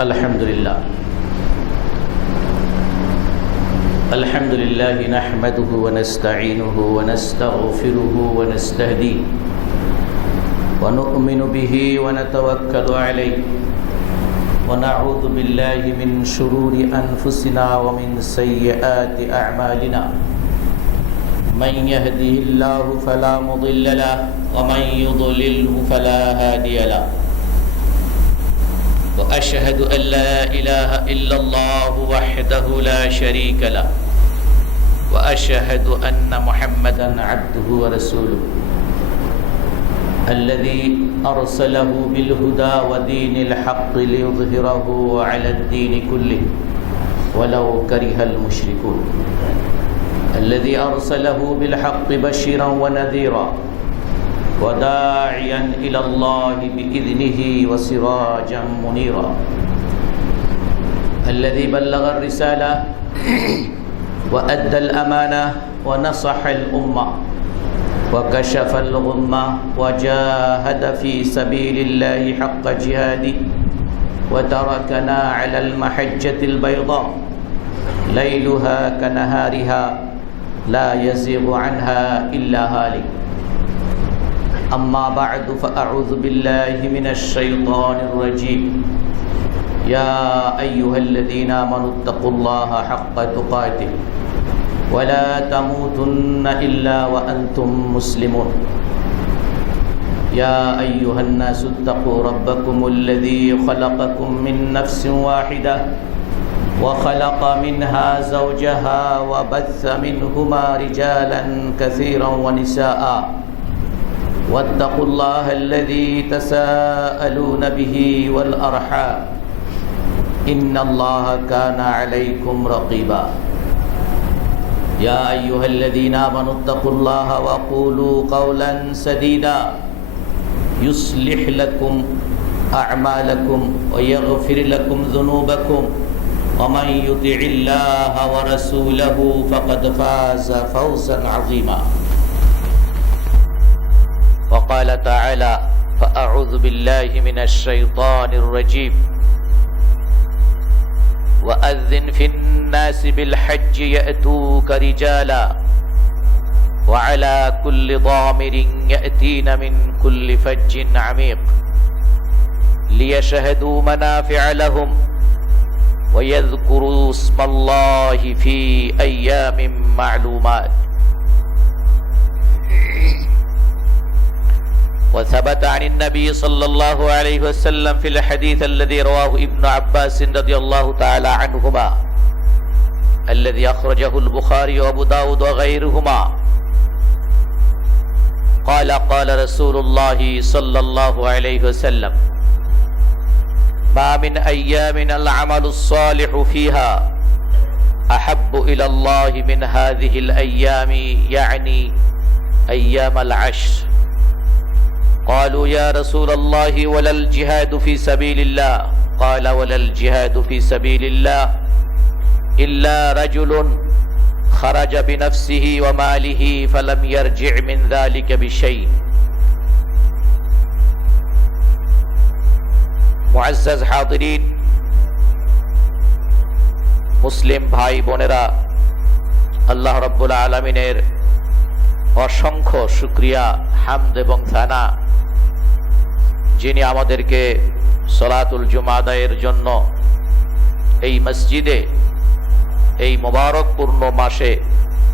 الحمد لله نحمده ونستعينه ونستغفره ونستهديه ونؤمن به ونتوكل عليه ونعوذ بالله من شرور أنفسنا ومن سيئات أعمالنا من يهده الله فلا مضل له ومن يضلله فلا هادي له وأشهد أن لا إله إلا الله وحده لا شريك له وأشهد أن محمدا عبده ورسوله الذي أرسله بالهدى ودين الحق ليظهره على الدين كله ولو كره المشركون الذي أرسله بالحق بشيرا ونذيرا وداعيا إلى الله بإذنه وسراجا منيرا الذي بلغ الرسالة وأدى الأمانة ونصح الأمة وكشف الغمة وجاهد في سبيل الله حق جهاده وتركنا على المحجة البيضاء ليلها كنهارها لا يزيغ عنها إلا هالك أما بعد فأعوذ بالله من الشيطان الرجيم يا أيها الذين آمنوا اتقوا الله حق تقاته ولا تموتن إلا وأنتم مسلمون يا أيها الناس اتقوا ربكم الذي خلقكم من نفس واحدة وخلق منها زوجها وبث منهما رجالا كثيرا ونساء واتقوا الله الذي تساءلون به والأرحام إن الله كان عليكم رقيبا يا أيها الذين آمنوا اتقوا الله وقولوا قولا سديدا يصلح لكم أعمالكم ويغفر لكم ذنوبكم ومن يطع الله ورسوله فقد فاز فوزا عظيما وقال تعالى فأعوذ بالله من الشيطان الرجيم وأذن في الناس بالحج يأتوك رجالا وعلى كل ضامر يأتين من كل فج عميق ليشهدوا منافع لهم ويذكروا اسم الله في أيام معلومات وثبت عن النبي صلى الله عليه وسلم في الحديث الذي رواه ابن عباس رضي الله تعالى عنهما الذي أخرجه البخاري وأبو داود وغيرهما قال رسول الله صلى الله عليه وسلم ما من أيام العمل الصالح فيها أحب إلى الله من هذه الأيام يعني أيام العشر قالوا يا رسول الله ولا الجهاد في سبيل الله قال ولا الجهاد في سبيل الله إلا رجل خرج بنفسه وماله فلم يرجع من ذلك بشيء মুআজ্জাজ হাজিরিন মুসলিম ভাই বোনেরা আল্লাহ রাব্বুল আলামিনের অসংখ্য শুকরিয়া হামদ এবং সানা যিনি আমাদেরকে সলাতুল জুমা আদায়ের জন্য এই মসজিদে এই মোবারকপূর্ণ মাসে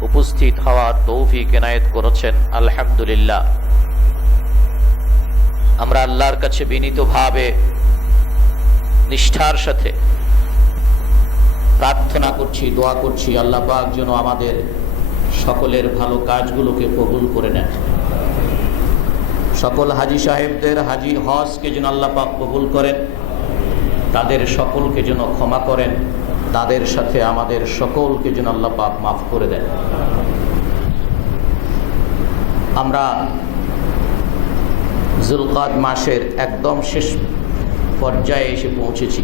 উপস্থিত হওয়ার তৌফিক এনায়েত করেছেন আলহামদুলিল্লাহ আমরা আল্লাহর কাছে বিনীতভাবে নিষ্ঠার সাথে প্রার্থনা করছি দোয়া করছি আল্লাহ পাক যেন আমাদের সকলের ভালো কাজগুলোকে কবুল করে নেন সকল হাজী সাহেবদের হাজী হজকে যেন আল্লাহ পাক কবুল করেন তাদের সকলকে যেন ক্ষমা করেন তাদের সাথে আমাদের সকলকে যেন আল্লাহ পাক মাফ করে দেন আমরা যুলকাদ মাসের একদম শেষ পর্যায়ে এসে পৌঁছেছি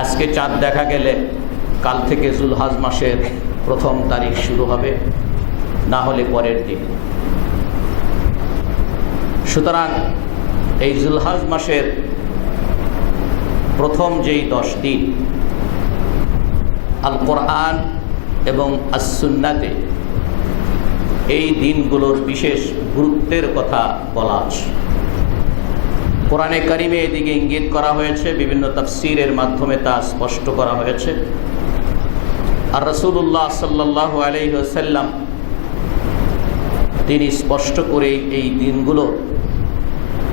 আজকে চাঁদ দেখা গেলে কাল থেকে যুলহাজ মাসের প্রথম তারিখ শুরু হবে, না হলে পরের দিন। সুতরাং এই যুলহাজ মাসের প্রথম যেই 10 দিন আল কোরআন এবং আস-সুন্নাতে এই দিনগুলোর বিশেষ গুরুত্বের কথা বলা আছে। কোরআনে কারিমে এদিকে ইঙ্গিত করা হয়েছে, বিভিন্ন তাফসীরের মাধ্যমে তা স্পষ্ট করা হয়েছে। আর রাসূলুল্লাহ সাল্লাল্লাহু আলাইহি ওয়াসাল্লাম তিনি স্পষ্ট করে এই দিনগুলোর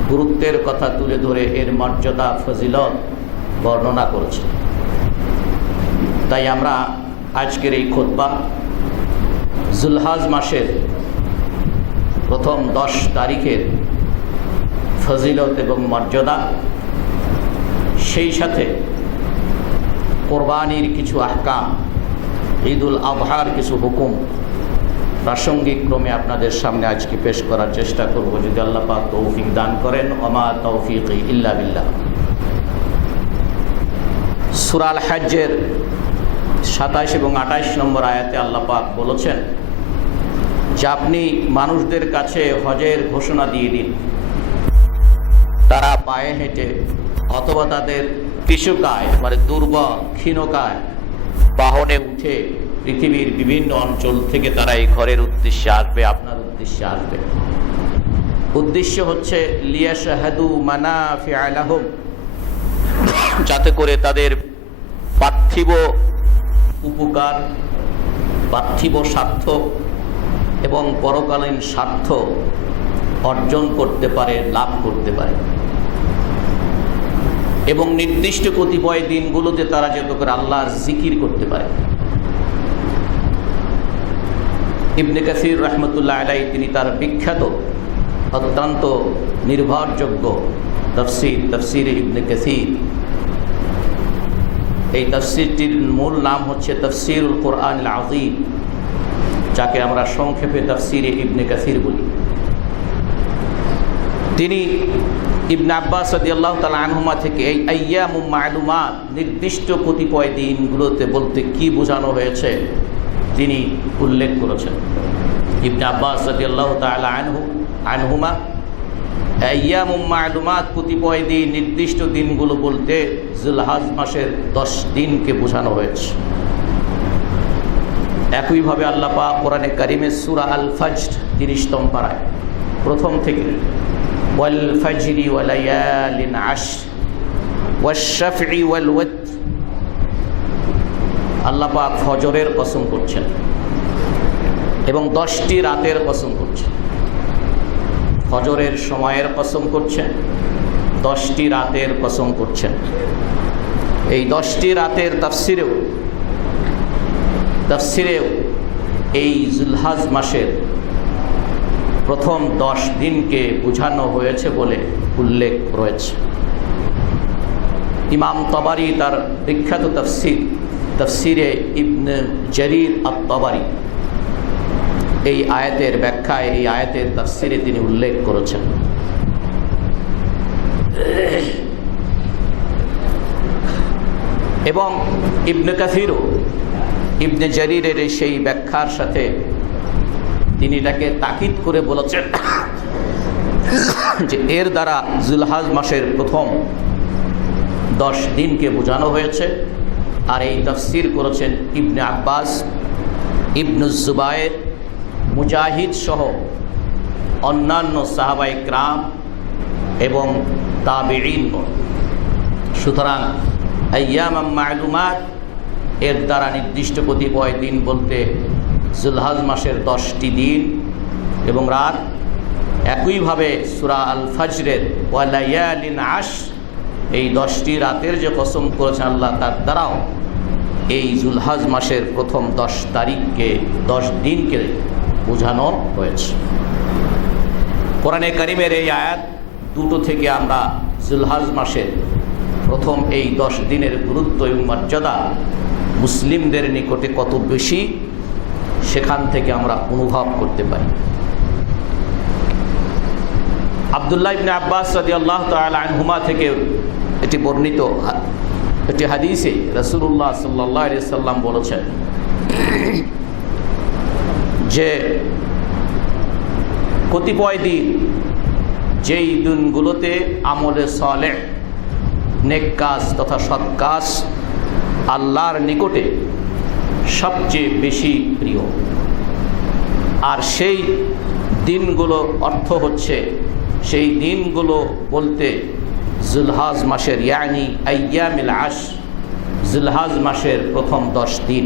গুরুত্বের কথা তুলে ধরে এর মর্যাদা ফজিলত বর্ণনা করেছেন। তাই আমরা আজকের এই খুতবা যুলহজ মাসের প্রথম 10 তারিখের ফজিলত এবং মর্যাদা, সেই সাথে কোরবানির কিছু আহকাম, ঈদুল আজহার কিছু হুকুম প্রাসঙ্গিক ক্রমে আপনাদের সামনে আজকে পেশ করার চেষ্টা করব, যদি আল্লাহ পাক তৌফিক দান করেন। ওমা তৌফিকি ইল্লা বিল্লাহ। সূরা আল হজ্জের 27 এবং 28 নম্বর আয়াতে আল্লাহ পাক বলেছেন যে আপনি মানুষদের কাছে হজের ঘোষণা দিয়ে দিন, তারা পায়ে হেঁটে অথবা তাদের পিছুকায় মানে দুর্বল ক্ষীণকায় বাহনে উঠে পৃথিবীর বিভিন্ন অঞ্চল থেকে তারা এই ঘরের উদ্দেশ্যে আসবে, আপনার উদ্দেশ্যে আসবে। উদ্দেশ্য হচ্ছে লিয়াশহাদু মানাফিআ লাহুম, যাতে করে তাদের পার্থিব উপকার, পার্থিব স্বার্থ এবং পরকালীন স্বার্থ অর্জন করতে পারে, লাভ করতে পারে। এবং নির্দিষ্ট কতিপয় দিনগুলোতে তারা যাতে করে আল্লাহর জিকির করতে পারে। ইবনে কাসির রহমতুল্লাহ আলাইহি তিনি তার বিখ্যাত অত্যন্ত নির্ভরযোগ্য তফসির ইবনে কাসির, এই তফসিরটির মূল নাম হচ্ছে তফসিরুল কোরআনুল আযীম, যাকে আমরা সংক্ষেপে তফসিরে ইবনে কাসির বলি। তিনি ইবনে আব্বাস রাদিয়াল্লাহু তাআলা আনহুমা থেকে এই আইয়ামুম মা'লুমাত নির্দিষ্ট কতিপয় দিনগুলোতে বলতে কি বোঝানো হয়েছে তিনি উল্লেখ করেছেন। ইবনে আব্বাস রাদিয়াল্লাহু তাআলা আনহুমা আইয়ামুম মা'লুমাত কতিপয় দিন, নির্দিষ্ট দিনগুলো বলতে যুলহজ মাসের 10 দিনকে বোঝানো হয়েছে। একইভাবে আল্লাহ পাক কোরআনে কারিমে সূরা আল ফজর 30 পারায় প্রথম থেকে ওয়াল ফজরি ওয়া লায়ালিন আশর ওয়াশ শাফঈ ওয়াল ওয়াতর, আল্লাহ পাক ফজরের কসম করছেন এবং 10টি রাতের কসম করছেন। ফজরের সময়ের কসম করছেন, 10টি রাতের কসম করছেন। এই 10টি রাতের তাফসিরেও এই যুলহজ মাসের প্রথম 10 দিনকে বোঝানো হয়েছে বলে উল্লেখ রয়েছে। ইমাম তাবারি তার বিখ্যাত তফসিরে ইবনে জারির আত-তাবারি এই আয়াতের ব্যাখ্যায়, এই আয়াতের তাফসিরে তিনি উল্লেখ করেছেন এবং ইবনে কাসিরও ইবনে জারিরের সেই ব্যাখ্যার সাথে তিনি এটাকে তাকিদ করে বলেছেন যে এর দ্বারা যুলহজ মাসের প্রথম 10 দিনকে বোঝানো হয়েছে। আর এই তাফসীর করেছেন ইবনে আব্বাস, ইবনুজ জুবায়ের, মুজাহিদ সহ অন্যান্য সাহাবায়ে কেরাম এবং তাবেঈন। সুতরাং আইয়ামাম মা'লুমাত এর দ্বারা নির্দিষ্ট কতিপয় দিন বলতে যুলহজ মাসের 10টি দিন এবং রাত। একইভাবে সূরা আল ফজরের ওয়া লায়ালিন আশর এই 10টি রাতের যে কসম করেছেন আল্লাহ, তার দ্বারাও এই যুলহজ মাসের প্রথম 10 তারিখকে 10 দিনকে বোঝানো হয়েছে। কোরআনে কারিমের এই আয়াত দুটো থেকে আমরা যুলহজ মাসের প্রথম এই 10 দিনের গুরুত্ব এবং মর্যাদা মুসলিমদের নিকটে কত বেশি সেখান থেকে আমরা অনুভব করতে পারি। আব্দুল্লাহ ইবনে আব্বাস রাদিয়াল্লাহু তাআলা আনহুমা থেকে এটি বর্ণিত, এটি হাদিসে রাসূলুল্লাহ সাল্লাল্লাহু আলাইহি সাল্লাম বলেছেন যে কতিপয় দিন যেই দিনগুলোতে আমলে সালেহ নেক কাজ তথা সৎ কাজ আল্লাহর নিকটে সবচেয়ে বেশি প্রিয়। আর সেই দিনগুলো অর্থ হচ্ছে, সেই দিনগুলো বলতে জুলহাজ মাসের ইয়ানি আইয়ামিল আশ, জুলহাজ মাসের প্রথম 10 দিন।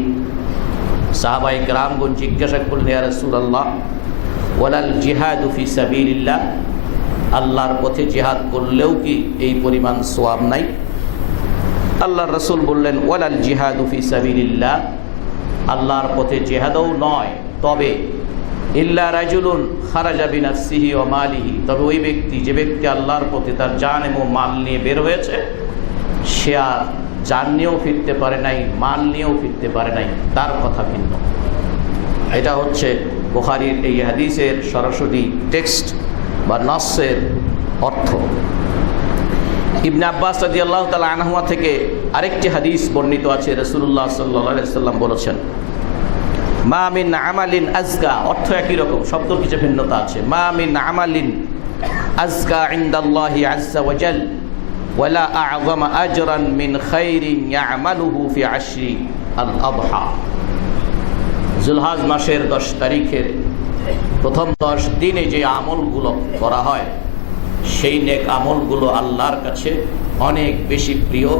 সাহাবায়ে কেরামগণ জিজ্ঞাসা করলেন, ইয়া রাসূলুল্লাহ ওয়ালাল জিহাদু ফি সাবিলিল্লাহ, আল্লাহর পথে জিহাদ করলেও কি এই পরিমাণ সওয়াব নাই? আল্লাহর রাসূল বললেন, ওয়ালাল জিহাদু ফি সাবিলিল্লাহ, আল্লাহর পথে জিহাদও নয়, তবে ইল্লা রাজুলুন খারাজা বিনাফসিহি ওয়া মালিহি, তবে ওই ব্যক্তি, যে ব্যক্তি আল্লাহর পথে তার জান এবং মাল নিয়ে বের হয়েছে, সে আর জান নিয়েও ফিরতে পারে নাই, মাল নিয়েও ফিরতে পারে নাই, তার কথা ভিন্ন। এটা হচ্ছে বুখারীর এই হাদিসের সরাসরি টেক্সট বা নসের অর্থ। ইবনে আব্বাস রাদিয়াল্লাহু তাআলা আনহুমা থেকে আরেকটি হাদিস বর্ণিত আছে, রাসূলুল্লাহ সাল্লাল্লাহু আলাইহি ওয়াসাল্লাম বলেছেন, মা মিন আমালিন আজকা, অর্থ একই রকম, শব্দের কিছু ভিন্নতা আছে। মা মিন আমালিন আজকা ইনদাল্লাহি আযজা ওয়া জাল ওয়ালা আ'যামা আজরান মিন খাইরিন ইয়া'মালুহু ফি আশরি আল আযহা। জুলহাজ মাসের 10 তারিখের প্রথম 10 দিনে যে আমলগুলো করা হয়, সেই নেক আমলগুলো আল্লাহর কাছে অনেক বেশি প্রিয়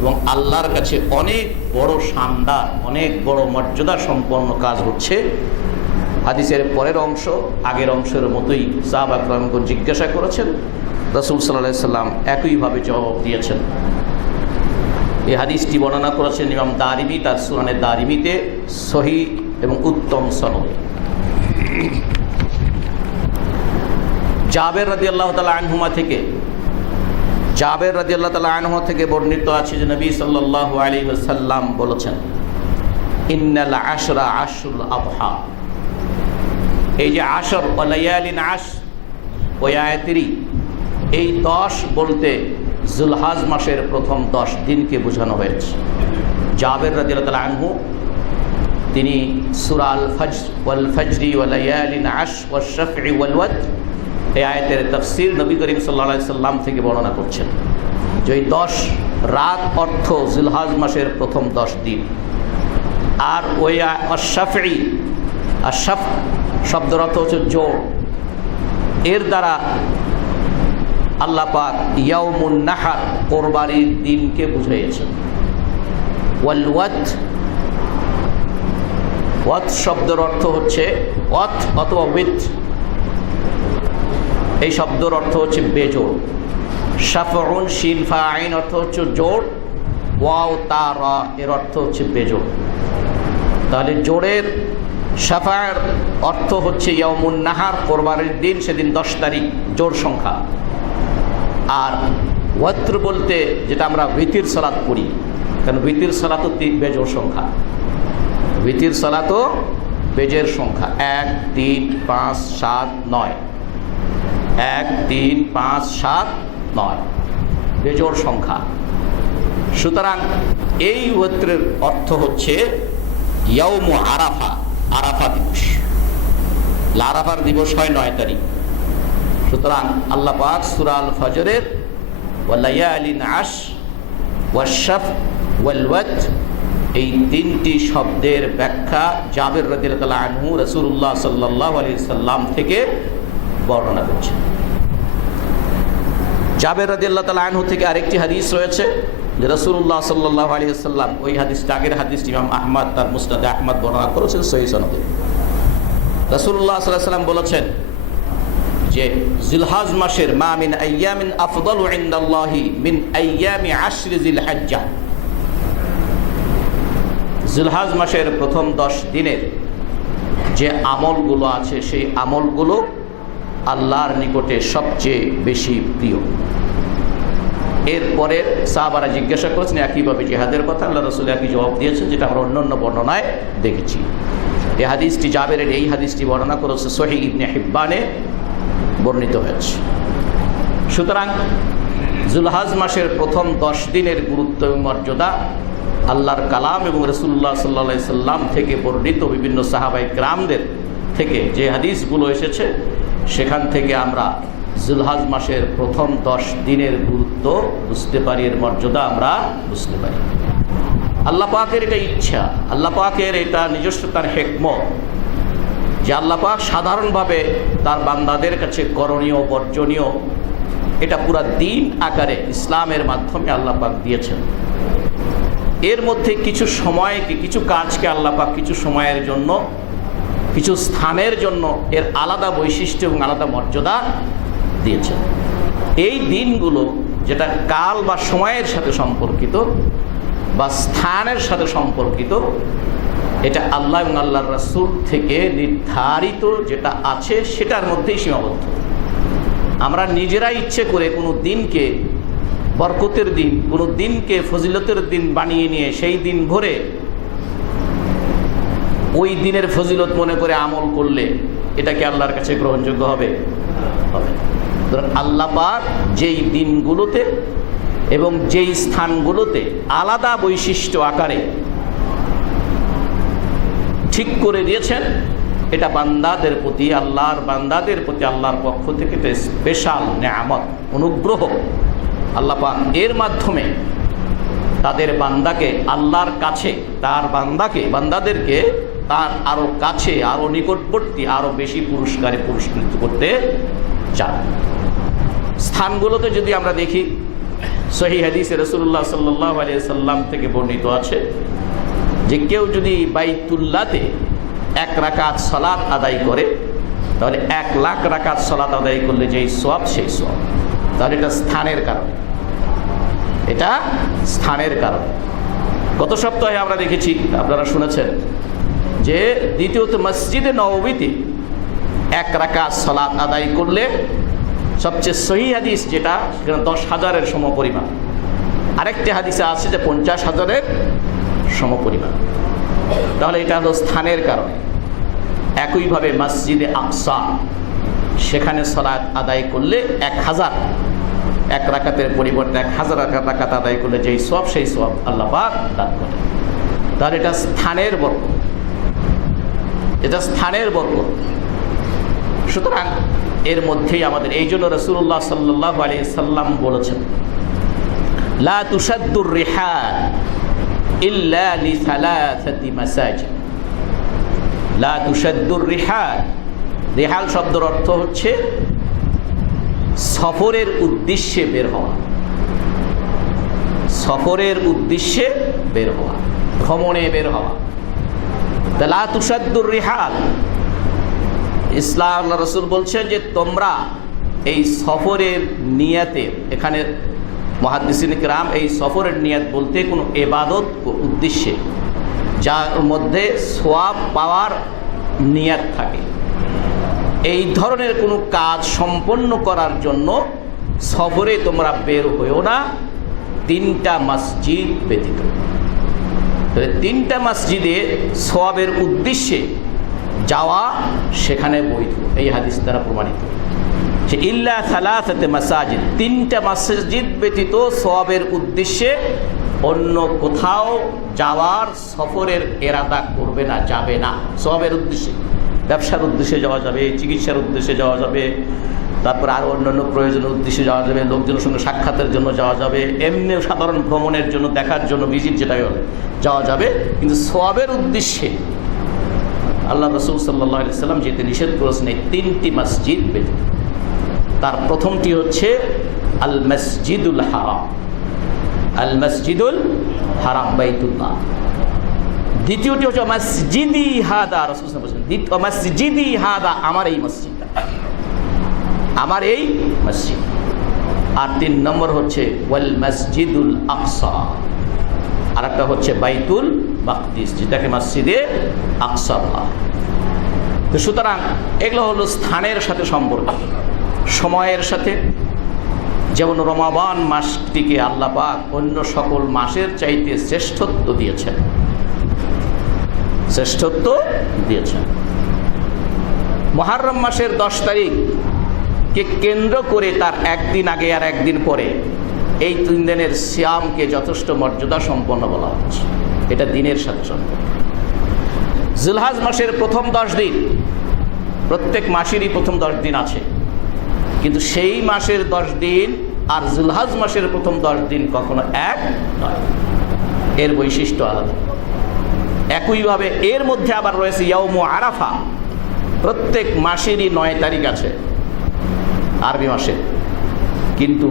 এবং আল্লাহর কাছে অনেক বড় শানদার, অনেক বড় মর্যাদা সম্পন্ন কাজ হচ্ছে। হাদিসের পরের অংশ আগের অংশের মতোই সাহাবা কেরামগণ জিজ্ঞাসা করেছেন, রাসূল সাল্লাল্লাহু আলাইহি সাল্লাম একইভাবে জবাব দিয়েছেন। এই হাদিসটি বর্ণনা করেছেন ইমাম দারিমি তার সুনানে দারিমিতে সহিহ এবং উত্তম সনদে। জাবের রাদিয়াল্লাহু তাআলা আনহুমা থেকে, জাবের রাদিয়াল্লাহু তাআলা আনহু থেকে বর্ণিত আছে যে নবী সাল্লাল্লাহু আলাইহি ওয়াসাল্লাম বলেছেন, ইন্নাল আশরা আশরুল আযহা, এই যে আশর ওয়া লায়ালিন আশ, ওই আয়াতেরই এই 10 বলতে জুলহাজ মাসের প্রথম 10 দিনকে বোঝানো হয়েছে। জাবের রাদিয়াল্লাহু তাআলা আনহু তিনি সূরা আল ফজর ওয়াল ফজরি ওয়া লায়ালিন আশ ওয়াশ শাফঈ ওয়াল ওয়াতর, এই আয়াতের তাফসীর নবী করিম সাল্লাল্লাহু আলাইহি সাল্লাম থেকে বর্ণনা করছেন যে এই 10 রাত অর্থ জুলহাজ মাসের প্রথম 10 দিন। আর ওই আশ-শাফঈ, আশ-শাফ শব্দের অর্থ হচ্ছে জোড়, এর দ্বারা আল্লাহ পাক ইয়াউমুন নাহার, কোরবানির দিনকে বুঝিয়েছেন। ওয়াল ওয়াত, ওয়াত শব্দের অর্থ হচ্ছে ওয়াত অথবা উইথ, এই শব্দের অর্থ হচ্ছে বেজোড়। শাফউন শিন ফা আইন অর্থ হচ্ছে জোড়, ওয়াও তা রা এর অর্থ হচ্ছে বেজোড়। তাহলে জোড়ের শাফার অর্থ হচ্ছে ইয়াউমুন নাহার, কোরবানির দিন, সেদিন 10 তারিখ, জোড় সংখ্যা। আর ওয়াত্র বলতে যেটা আমরা ভিতির সালাত পড়ি, কারণ ভিতির সালাতও বেজোড় সংখ্যা, ভিতির সালাতও বেজের সংখ্যা 1, 3, 5, 7, 9, 1, 3, 5, 7, 9 বেজোড় সংখ্যা। সুতরাং এই ওয়াত্রের অর্থ হচ্ছে ইয়াউমু আরাফা, আরাফা দিবস। আরাফার দিবস হয় 9 তারিখ। সুতরাং আল্লাহ পাক সূরা আল ফজরের ওয়া লায়ালিন আশ ওয়াশ শাফ ওয়াল ওয়াতর, এই 3টি শব্দের ব্যাখ্যা জাবের রাদিয়াল্লাহু তাআলা আনহু রাসূলুল্লাহ সাল্লাল্লাহু আলাইহি সাল্লাম থেকে বর্ণনা করছেন। জাবের রাদিয়াল্লাহু তাআলা আনহু থেকে আরেকটি হাদিস রয়েছে যে রাসূলুল্লাহ সাল্লাল্লাহু আলাইহি সাল্লাম, ওই হাদিসটা আগের হাদিসটি ইমাম আহমদ তার মুসনাদে আহমদ বর্ণনা করেছেন সহিহ সনদে। রাসূলুল্লাহ সাল্লাল্লাহু আলাইহি সাল্লাম বলেছেন যে জিলহাজ মাসের মা মিন আইয়ামিন আফদালু ইনদাল্লাহি মিন আইয়ামি আশরি জিলহজ্জাহ, জিলহাজ মাসের প্রথম 10 দিনের যে আমলগুলো আছে, সেই আমলগুলো আল্লাহর নিকটে সবচেয়ে বেশি প্রিয়। এরপরে সাহাবারা জিজ্ঞাসা করেছেন একইভাবে জিহাদের কথা, আল্লাহ রাসূল একই জবাব দিয়েছেন, যেটা আমরা অন্যান্য বর্ণনায় দেখেছি। এই হাদিসটি জাবেরের, এই হাদিসটি বর্ণনা করেছে সহিহ ইবনে হিব্বানে বর্ণিত হয়েছে। সুতরাং জুলহাজ মাসের প্রথম 10 দিনের গুরুত্ব এবং মর্যাদা আল্লাহর কালাম এবং রাসূলুল্লাহ সাল্লাল্লাহু আলাইহি সাল্লাম থেকে বর্ণিত বিভিন্ন সাহাবায়ে কেরামদের থেকে যে হাদিসগুলো এসেছে, সেখান থেকে আমরা জুলহাজ মাসের প্রথম 10 দিনের গুরুত্ব বুঝতে পারি, এর মর্যাদা আমরা বুঝতে পারি। আল্লাহ পাকের এটা ইচ্ছা, আল্লাহ পাকের এটা নিজস্ব তার হিকমত যে আল্লাহ পাক সাধারণভাবে তার বান্দাদের কাছে করণীয় বর্জনীয় এটা পুরা দিন আকারে ইসলামের মাধ্যমে আল্লাহ পাক দিয়েছেন। এর মধ্যে কিছু সময়কে, কিছু কাজকে আল্লাহ পাক কিছু সময়ের জন্য, কিছু স্থানের জন্য এর আলাদা বৈশিষ্ট্য এবং আলাদা মর্যাদা দিয়েছেন। এই দিনগুলো যেটা কাল বা সময়ের সাথে সম্পর্কিত বা স্থানের সাথে সম্পর্কিত, এটা আল্লাহ এবং আল্লাহর রাসূল থেকে নির্ধারিত যেটা আছে সেটার মধ্যেই সীমাবদ্ধ। আমরা নিজেরা ইচ্ছে করে কোনো দিনকে বরকতের দিন, কোনো দিনকে ফজিলতের দিন বানিয়ে নিয়ে সেই দিন ভরে ওই দিনের ফজিলত মনে করে আমল করলে এটা কি আল্লাহর কাছে গ্রহণযোগ্য হবে? হবে। আল্লাহ পাক যেই দিনগুলোতে এবং যেই স্থানগুলোতে আলাদা বৈশিষ্ট্য আকারে ঠিক করে দিয়েছেন, এটা বান্দাদের প্রতি, আল্লাহর বান্দাদের প্রতি আল্লাহর পক্ষ থেকে একটা স্পেশাল নেয়ামত, অনুগ্রহ। আল্লাহ পাক এর মাধ্যমে তাদের বান্দাকে আল্লাহর কাছে, তার বান্দাদেরকে তার আরো কাছে, আরো নিকটবর্তী, আরো বেশি পুরস্কারে পুরস্কৃত করতে চান। স্থানগুলোতে যদি আমরা দেখি, সহিহ হাদিসে রাসূলুল্লাহ সাল্লাল্লাহু আলাইহি সাল্লাম থেকে বর্ণিত আছে যে কেউ যদি বাইতুল্লাহতে 1 রাকাত সালাত আদায় করে, তাহলে 1 লাখ রাকাত সালাত আদায় করলে যেই সওয়াব, সেই সওয়াব। তাহলে এটা স্থানের কারণে, এটা স্থানের কারণে। গত সপ্তাহে আমরা দেখেছি, আপনারা শুনেছেন যে দ্বিতীয়ত মসজিদে নববীতে 1 রাকাত সালাত আদায় করলে সবচেয়ে সহিহ হাদিস যেটা, সেখানে 10,000-এর সমপরিমাণ। আরেকটি হাদিসে আছে যে 50,000-এর সমপরিমাণ। তাহলে এটা হলো স্থানের কারণে। একইভাবে মসজিদে আকসা, সেখানে সালাত আদায় করলে 1000, 1 রাকাতের পরিবর্তে 1000 রাকাত আদায় করলে যেই সওয়াব, সেই সওয়াব আল্লাহ পাক দান করেন। তাহলে এটা স্থানের বরকত, এটা স্থানের বরকত। সুতরাং এর মধ্যেই আমাদের, এই জন্য রাসূলুল্লাহ সাল্লাল্লাহু আলাইহি সাল্লাম বলেছেন, লা তুশাদ্দুর রিহাল ইল্লা লিসালাসাতি মাসাজিদ। লা তুশাদ্দুর রিহাল, রিহাল শব্দের অর্থ হচ্ছে সফরের উদ্দেশ্যে বের হওয়া, সফরের উদ্দেশ্যে বের হওয়া, ভ্রমণে বের হওয়া। লা তুশাদ্দুর রিহাল, ইসলাম রাসূল বলছেন যে তোমরা এই সফরের নিয়াতে, এখানে মুহাদ্দিসিন কিরাম এই সফরের নিয়াত বলতে কোনো ইবাদত উদ্দেশ্যে, যার মধ্যে সওয়াব পাওয়ার নিয়াত থাকে, এই ধরনের কোনো কাজ সম্পন্ন করার জন্য সফরে তোমরা বের হইও না 3টা মসজিদ ব্যতীত। তাহলে 3টা মসজিদে সওয়াবের উদ্দেশ্যে যাওয়া সেখানে বৈধ, এই হাদিস দ্বারা প্রমাণিত। যে ইল্লা সালাসাতে মাসাজিদ, 3টা মসজিদ ব্যতীত সওয়াবের উদ্দেশ্যে অন্য কোথাও যাওয়ার সফরের এরাদা করবে না, যাবে না। সওয়াবের উদ্দেশ্যে, ব্যবসার উদ্দেশ্যে যাওয়া যাবে, চিকিৎসার উদ্দেশ্যে যাওয়া যাবে, তারপর আরও অন্যান্য প্রয়োজনের উদ্দেশ্যে যাওয়া যাবে, লোকজনের সঙ্গে সাক্ষাতের জন্য যাওয়া যাবে, এমনি সাধারণ ভ্রমণের জন্য, দেখার জন্য, ভিজিট যেটা যাওয়া যাবে। কিন্তু সওয়াবের উদ্দেশ্যে আল্লাহ রাসূল সাল্লাল্লাহু আলাইহি সাল্লাম যেতে নিষেধ করেছেন এই 3টি মসজিদ ব্যতীত। তার প্রথমটি হচ্ছে আল মসজিদুল হারাম, আল মসজিদুল হারাম বাইতুল্লাহ। দ্বিতীয়টি হচ্ছে মসজিদি হাদা, রাসূল সাল্লাল্লাহু আলাইহি ওয়াসাল্লাম বলেছেন মসজিদি হাদা, আমার এই মসজিদটা, আমার এই মসজিদ। আর 3 নম্বর হচ্ছে ওয়াল মসজিদুল আকসা, আর একটা হচ্ছে বাইতুল মাকদিস, যেটাকে মসজিদে আকসা বলা। তো সুতরাং এগুলো হলো স্থানের সাথে সম্পর্ক, সময়ের সাথে। যেমন রমাদান মাসটিকে আল্লাহ পাক অন্য সকল মাসের চাইতে শ্রেষ্ঠত্ব দিয়েছেন, শ্রেষ্ঠত্ব দিয়েছেন। মুহররম মাসের 10 তারিখকে কেন্দ্র করে তার একদিন আগে আর একদিন পরে এই 3 দিনের সিয়ামকে যথেষ্ট মর্যাদা সম্পন্ন বলা হচ্ছে। এটা দিনের সাথে সম্পর্ক। জিলহজ মাসের প্রথম 10 দিন, প্রত্যেক মাসেরই প্রথম 10 দিন আছে, কিন্তু সেই মাসের 10 দিন আর যুলহজ মাসের প্রথম 10 দিন কখনো এক নয়, এর বৈশিষ্ট্য আলাদা। একইভাবে এর মধ্যে আবার রয়েছে ইয়াউমু আরাফা। প্রত্যেক মাসেরই 9 তারিখ আছে আরবি মাসে, কিন্তু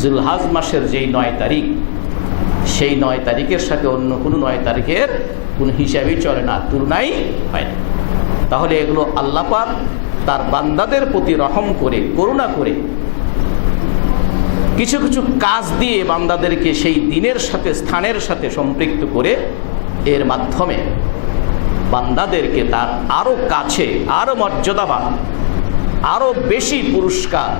যুলহজ মাসের যেই 9 তারিখ, সেই 9 তারিখের সাথে অন্য কোনো 9 তারিখের কোনো হিসাবই চলে না, তুলনাই হয় না। তাহলে এগুলো আল্লাহ পাক তার বান্দাদের প্রতি রহম করে, করুণা করে কিছু কিছু কাজ দিয়ে বান্দাদেরকে সেই দিনের সাথে, স্থানের সাথে সম্পৃক্ত করে এর মাধ্যমে বান্দাদেরকে তার আরো কাছে, আরো মর্যাদাবান, আরো বেশি পুরস্কার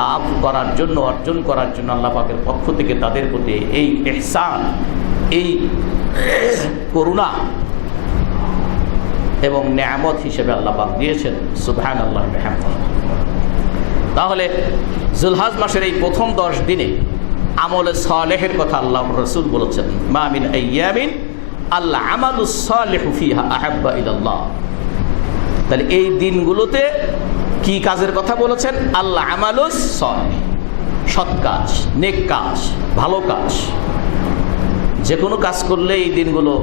লাভ করার জন্য, অর্জন করার জন্য আল্লাহ পাকের পক্ষ থেকে তাদের প্রতি এই ইহসান, এই করুণা এবং নেয়ামত হিসেবে আল্লাহ পাক দিয়েছেন। সুবহানাল্লাহ ওয়া বিহামদিহি। তাহলে যুলহজ মাসের এই প্রথম 10 দিনে আমলে সালেহের কথা আল্লাহ রাসূল বলেছেন, মা মিন আইয়ামিন আল আমালুস সালিহু ফিহা আহাব্বা ইলাল্লাহ। তাহলে এই দিনগুলোতে কি কাজের কথা বলেছেন? আল্লাহ আমালুস সালিহ, সৎ কাজ, নেক কাজ, ভালো কাজ। যে কোনো কাজ করলে এই দিনগুলো,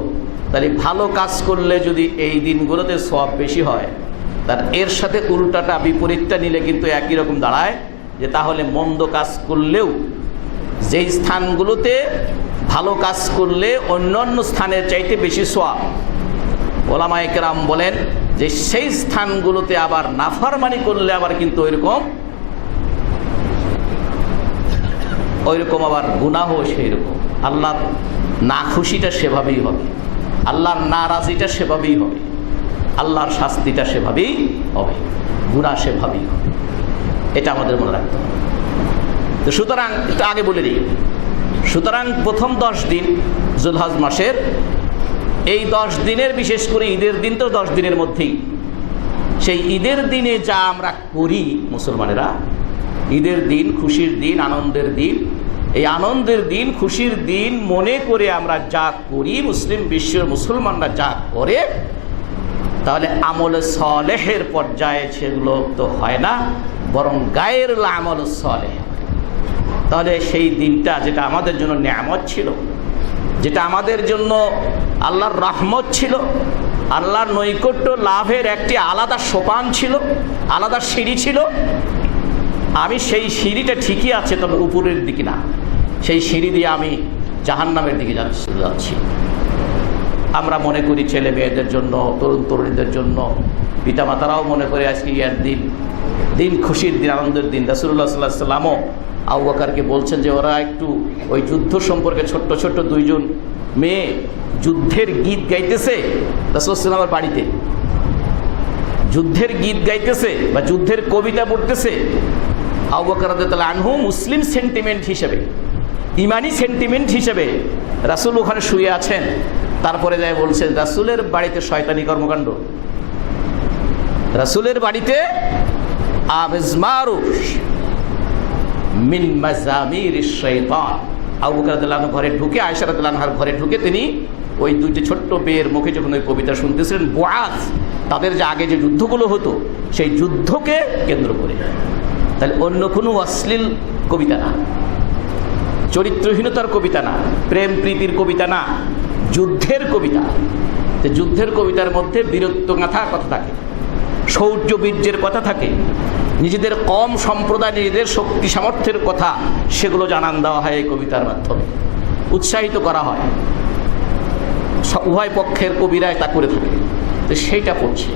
তাহলে ভালো কাজ করলে যদি এই দিনগুলোতে সওয়াব বেশি হয়, তার এর সাথে উল্টাটা, বিপরীতটা নিলে কিন্তু একই রকম দাঁড়ায়, যে তাহলে মন্দ কাজ করলেও যেই স্থানগুলোতে ভালো কাজ করলে অন্যান্য স্থানের চাইতে বেশি সওয়াব, ওলামায়ে কেরাম বলেন যে সেই স্থানগুলোতে আবার নাফরমানি করলে আবার কিন্তু ওইরকম আবার গুনাহ সেই রকম, আল্লাহর না খুশিটা সেভাবেই হবে, আল্লাহর নারাজিটা সেভাবেই হবে, আল্লাহর শাস্তিটা সেভাবেই হবে, গুনাহ সেভাবেই হবে। এটা আমাদের মনে রাখতে হবে। তো সুতরাং একটু আগে বলে দিই, সুতরাং প্রথম 10 দিন যুলহজ মাসের, এই 10 দিনের, বিশেষ করে ঈদের দিন তো 10 দিনের মধ্যেই, সেই ঈদের দিনে যা আমরা করি মুসলমানেরা, ঈদের দিন, খুশির দিন, আনন্দের দিন, এই আনন্দের দিন, খুশির দিন মনে করে আমরা যা করি, মুসলিম বিশ্বের মুসলমানরা যা করে, তাহলে আমলে সালেহের পর্যায়ে সেগুলো তো হয় না, বরং গায়ের আমল সালেহ। তাহলে সেই দিনটা যেটা আমাদের জন্য নেয়ামত ছিল, যেটা আমাদের জন্য আল্লাহর রহমত ছিল, আল্লাহর নৈকট্য লাভের একটি আলাদা সোপান ছিল, আলাদা সিঁড়ি ছিল, আমি সেই সিঁড়িটা ঠিকই আছে, তবে উপরের দিকে না, সেই সিঁড়ি দিয়ে আমি জাহান্নামের দিকে যাচ্ছি। আমরা মনে করি ছেলে মেয়েদের জন্য, তরুণ তরুণীদের জন্য, পিতামাতারাও মনে করে আজকে ইয়ার দিন, দিন খুশির দিন, আনন্দের দিন। রাসূলুল্লাহ সাল্লাল্লাহু আলাইহি ওয়াসাল্লামও আবু বকরকে বলছেন যে ওরা একটু ওই যুদ্ধ সম্পর্কে, ছোট্ট ছোট্ট 2জন মেয়ে যুদ্ধের গীত গাইতেছে রাসূলুল্লাহ সাল্লাল্লাহু বাড়িতে, যুদ্ধের গীত গাইতেছে বা যুদ্ধের কবিতা পড়তেছে। আবু বকর রাদিয়াল্লাহু আনহু মুসলিম সেন্টিমেন্ট হিসেবে, ইমানি সেন্টিমেন্ট হিসেবে রাসূল ওখানে শুয়ে আছেন, তারপরে যায় বলছেন রাসূলের বাড়িতে শয়তানি কর্মকাণ্ড, রাসূলের বাড়িতে আমিজমারুশ মিন মাজামিরিশ শাইতান। আবু বকর রাদিয়াল্লাহু আনহু ঘরে ঢুকে, আয়েশা রাদিয়াল্লাহু আনহার ঘরে ঢুকে তিনি ওই 2টি ছোট্ট মেয়ের মুখে যখন ওই কবিতা শুনতেছিলেন, বুআস, তাদের যে আগে যে যুদ্ধগুলো হতো সেই যুদ্ধকে কেন্দ্র করে। তাহলে অন্য কোনো অশ্লীল কবিতা না, চরিত্রহীনতার কবিতা না, প্রেম প্রীতির কবিতা না, যুদ্ধের কবিতা। যুদ্ধের কবিতার মধ্যে বীরত্বগাথা কথা থাকে, শৌর্য বীর্যের কথা থাকে, নিজেদের কম সম্প্রদায়, নিজেদের শক্তি সামর্থ্যের কথা, সেগুলো জানান দেওয়া হয় এই কবিতার মাধ্যমে, উৎসাহিত করা হয়। উভয় পক্ষের কবিরাই তা করে থাকে। তো সেইটা পড়ছে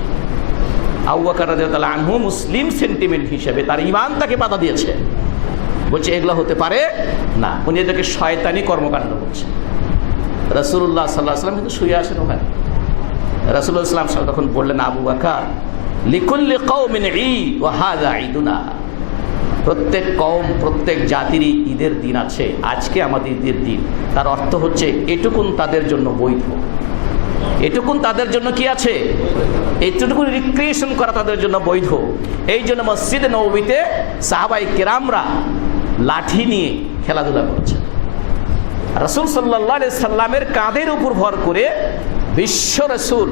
আবু বকর রাদিয়াল্লাহু আনহু মুসলিম সেন্টিমেন্ট হিসেবে, তার ঈমান তাকে বাধা দিয়েছে, বলছে এগুলো হতে পারে না, উনি এদেরকে শয়তানি কর্মকাণ্ড করছে। রাসূলুল্লাহ সাল্লাল্লাহু আলাইহি ওয়াসাল্লাম কিন্তু শুয়ে আছেন ওখানে। রাসূলুল্লাহ সাল্লাল্লাহু আলাইহি ওয়াসাল্লাম তখন বললেন, আবু বকর, লিকুল্লি কওমিন ঈদ ওয়া হাযা ঈদুনা। প্রত্যেক কওম, প্রত্যেক জাতিরই ঈদের দিন আছে, আজকে আমাদের ঈদের দিন। তার অর্থ হচ্ছে এটুকুন তাদের জন্য বৈধ, এটুকুন তাদের জন্য কি আছে, এইটুকুন রিক্রিয়েশন করা তাদের জন্য বৈধ। এই জন্য মসজিদে নববীতে সাহাবায়ে কেরামরা লাঠি নিয়ে খেলাধুলা করছেন। রাসূল সাল্লাল্লাহু আলাইহি সাল্লামের কাঁধের উপর ভর করে, বিশ্ব রাসূল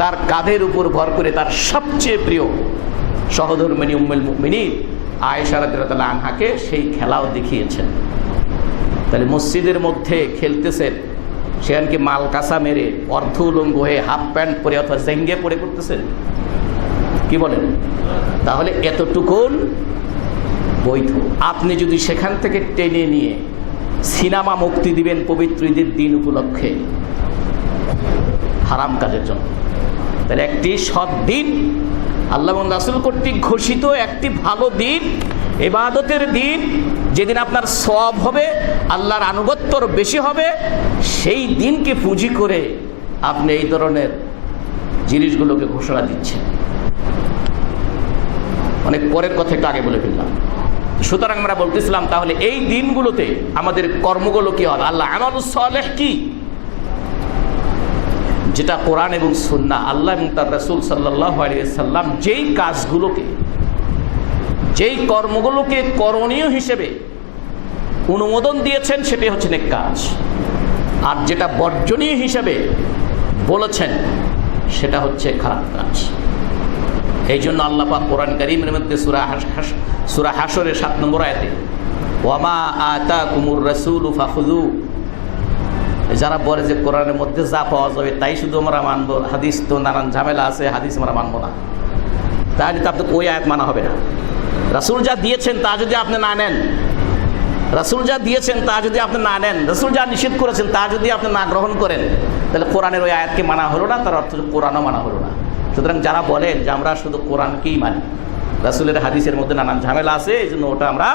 তার কাঁধের উপর ভর করে তার সবচেয়ে প্রিয় সহধর্মিণী উম্মুল মুমিনিন আয়েশা রাদিয়াল্লাহু আনহাকে সেই খেলাও দেখিয়েছেন। তাহলে মসজিদের মধ্যে খেলতেছেন, সেখানকে মাল কাঁচা মেরে অর্ধ উলঙ্গ হয়ে হাফ প্যান্ট পরে অথবা জেঙ্গে পরে করতেছেন, কি বলেন? তাহলে এতটুকুন বৈধ। আপনি যদি সেখান থেকে টেনে নিয়ে সিনেমা মুক্তি দিবেন পবিত্র ঈদের দিন উপলক্ষে হারাম কাজের জন্য, তাহলে একটি সৎ দিন, আল্লাহ এবং রাসূল কর্তৃক ঘোষিত একটি ভালো দিন, ইবাদতের দিন, যেদিন আপনার সওয়াব হবে, আল্লাহর আনুগত্যর বেশি হবে, সেই দিনকে পুঁজি করে আপনি এই ধরনের জিনিসগুলোকে ঘোষণা দিচ্ছেন। অনেক পরের কথা একটু আগে বলে ফেললাম। সুতরাং আমরা বলতেছিলাম তাহলে এই দিনগুলোতে আমাদের কর্মগুলো কি হবে? আল্লাহ আমালুস সালেহ কি, যেটা কোরআন এবং সুন্নাহ, আল্লাহ এবং তার রাসূল সাল্লাল্লাহু আলাইহি ওয়াসাল্লাম যেই কাজগুলোকে, যেই কর্মগুলোকে করণীয় হিসেবে অনুমোদন দিয়েছেন সেটাই হচ্ছে নেক কাজ, আর যেটা বর্জনীয় হিসেবে বলেছেন সেটা হচ্ছে খারাপ কাজ। এই জন্য আল্লাহ পাক কোরআন কারীমের মধ্যে সূরা হাশরের 7 নম্বর আয়াতে ওয়ামা আতাকুমুর রাসূলু ফাখুযু, যারা বলে যে কোরআনের মধ্যে যা পাওয়া যাবে তাই শুধু আমরা মানব, হাদিস তো নানান ঝামেলা আছে, হাদিস আমরা মানব না, তাহলে তো আপনাকে ওই আয়াত মানা হবে না। রাসূল যা দিয়েছেন তা যদি আপনি না নেন, রাসূল যা দিয়েছেন তা যদি আপনি না নেন, রাসূল যা নিষেধ করেছেন তা যদি আপনি না গ্রহণ করেন, তাহলে কোরআনের ওই আয়াতকে মানা হলো না, তার অর্থ কোরআনও মানা হলো না। সুতরাং যারা বলেন যে আমরা শুধু কোরআনকেই মানি, রাসূলের হাদিসের মধ্যে নানান ঝামেলা আছে, এই জন্য ওটা আমরা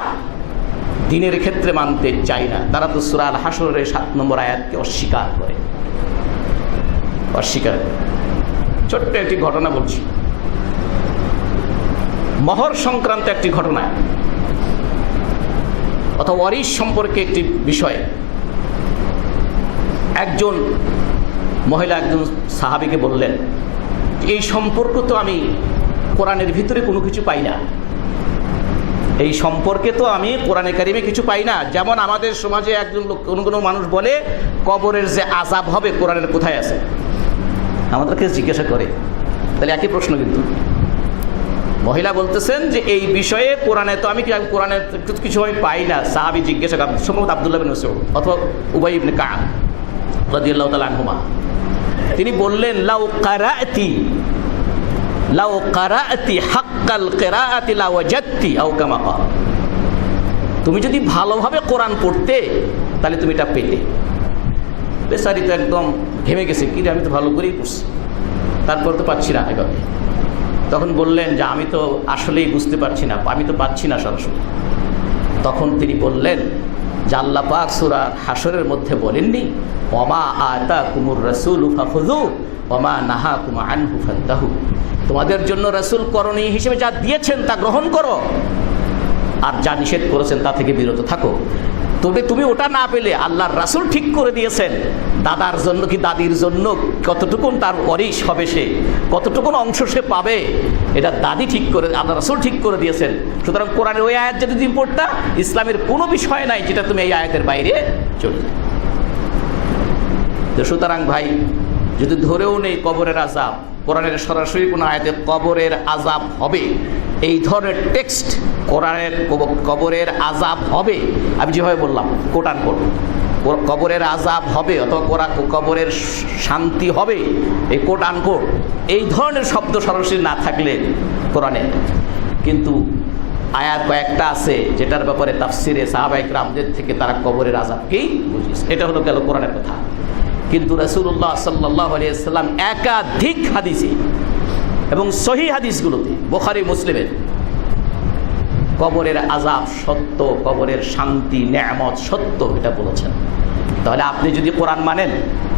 দিনের ক্ষেত্রে মানতে চাই না, তারা তো সূরা আল হাশরের 7 নম্বর আয়াতকে অস্বীকার করে। ছোট্ট একটি ঘটনা বলছি, মহর সংক্রান্ত একটি ঘটনা অথবা ওয়ারিশ সম্পর্কে একটি বিষয়। একজন মহিলা একজন সাহাবীকে বললেন, এই সম্পর্ক তো আমি কোরআনের ভিতরে কোনো কিছু পাই না, এই সম্পর্কে তো আমি কোরআনে কারিমে কিছু পাই না। যেমন আমাদের সমাজে একজন লোক, কোনো মানুষ বলে কবরের যে আযাব হবে কোরআনের কোথায় আছে, আমাদেরকে জিজ্ঞাসা করে, তাহলে একই প্রশ্ন। কিন্তু মহিলা বলতেছেন যে এই বিষয়ে কোরআনে তো আমি কোরআনের কিছু আমি পাই না। সাহাবী জিজ্ঞাসা করেন, সম্ভবত আব্দুল্লাহ বিন মাসউদ অথবা উবাই ইবনে কাব রাদিয়াল্লাহু তাআলা আনহুমা, তিনি বললেন লাউ কারাআতি হাক্কাল কিরাআতি লাওয়াজাদতি আও কামা ক্বাল, তুমি যদি ভালোভাবে কোরআন পড়তে তাহলে তুমি এটা পেতে। বেচারি তো একদম ঘেমে গেছে, কি আমি তো ভালো করেই পড়ছি, তারপর তো পাচ্ছি না এভাবে। তখন বললেন যে আমি তো আসলেই বুঝতে পারছি না, আমি তো পাচ্ছি না সরাসরি। তখন তিনি বললেন যে আল্লাহ পাক সূরা হাশরের মধ্যে বলেননি ওয়ামা আতাকুমুর রাসূলু ফাখুযু ওয়ামা নাহাকুম আনহু ফান্তাহু, তোমাদের জন্য রাসূল করণীয় হিসেবে যা দিয়েছেন তা গ্রহণ করো, আর যা নিষেধ করেছেন তা থেকে বিরত থাকো। তবে তুমি ওটা না পেলে আল্লাহর রাসূল ঠিক করে দিয়েছেন দাদার জন্য কি দাদির জন্য কতটুকুন তার ওয়ারিশ হবে, সে কতটুকুন অংশ সে পাবে, এটা দাদি ঠিক করে, আল্লাহ রাসূল ঠিক করে দিয়েছেন। সুতরাং কোরআনের ওই আয়াত যদি তুমি পড়তা, ইসলামের কোনো বিষয় নাই যেটা তুমি এই আয়াতের বাইরে চলে যায়। তো সুতরাং ভাই, যদি ধরেও নেই কবরের আযাব, কোরআনের সরাসরি কোনো আয়াতে কবরের আযাব হবে এই ধরনের টেক্সট, কোরআনের কবরের আযাব হবে, আমি যেভাবে বললাম কোট আন কোট, কবরের আযাব হবে অথবা কবরের শান্তি হবে, এই কোট আন কোট, এই ধরনের শব্দ সরাসরি না থাকলে কোরআনে, কিন্তু আয়াত কয়েকটা আছে যেটার ব্যাপারে তাফসিরে সাহাবায়ে কিরামদের থেকে তারা কবরের আযাবকেই বুঝিয়েছে। এটা হলো গেল কোরআনের কথা। কিন্তু রাসূলুল্লাহ সাল্লাল্লাহু আলাইহি ওয়াসাল্লাম একাধিক হাদিসে এবং সহিহ হাদিসগুলোতে, বুখারী মুসলিমের, কবরের আযাব সত্য, কবরের শান্তি নেয়ামত সত্য, এটা বলেছেন। তাহলে আপনি যদি কোরআন মানেন,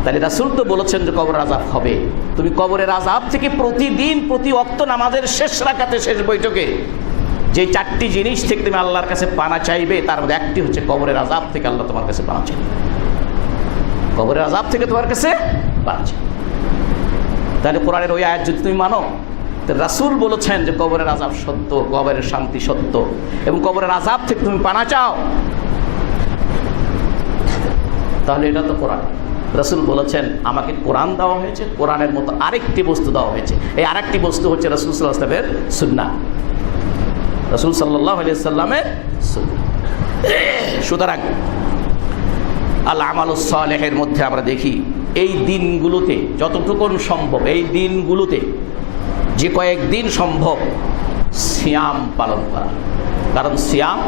তাহলে রাসূল তো বলেছেন যে কবরের আযাব হবে। তুমি কবরের আযাব থেকে প্রতিদিন প্রতি ওয়াক্ত নামাজের শেষ রাকাতে, শেষ বৈঠকে যে 4টি জিনিস থেকে তুমি আল্লাহর কাছে পানা চাইবে, তার মধ্যে একটি হচ্ছে কবরের আযাব থেকে আল্লাহ তোমার কাছে পানা চাইবে, কবরের আযাব থেকে তোমার কাছে পানা চাইবে। তাহলে কোরআনের ওই আয়াত যদি তুমি মানো, রাসূল বলেছেন যে কবরের আযাব সত্য, কবরের শান্তি সত্য, এবং কবরের আযাব থেকে তুমি পানা চাও, তাহলে এটা তো কোরআন। রাসূল বলেছেন আমাকে কোরআন দেওয়া হয়েছে, কোরআনের মতো আরেকটি বস্তু দেওয়া হয়েছে, এই আরেকটি বস্তু হচ্ছে রাসূল সাল্লাল্লাহু আলাইহি ওয়াসাল্লামের সুন্নাহ। রাসূল সাল্লাল্লাহু আলাইহি ওয়াসাল্লামের সুন্নাহ। সুতরাং আল আমালুস সালেহের মধ্যে আমরা দেখি এই দিনগুলোতে যতটুকু সম্ভব, এই দিনগুলোতে যে কয়েকদিন সম্ভব সিয়াম পালন করা। কারণ সিয়াম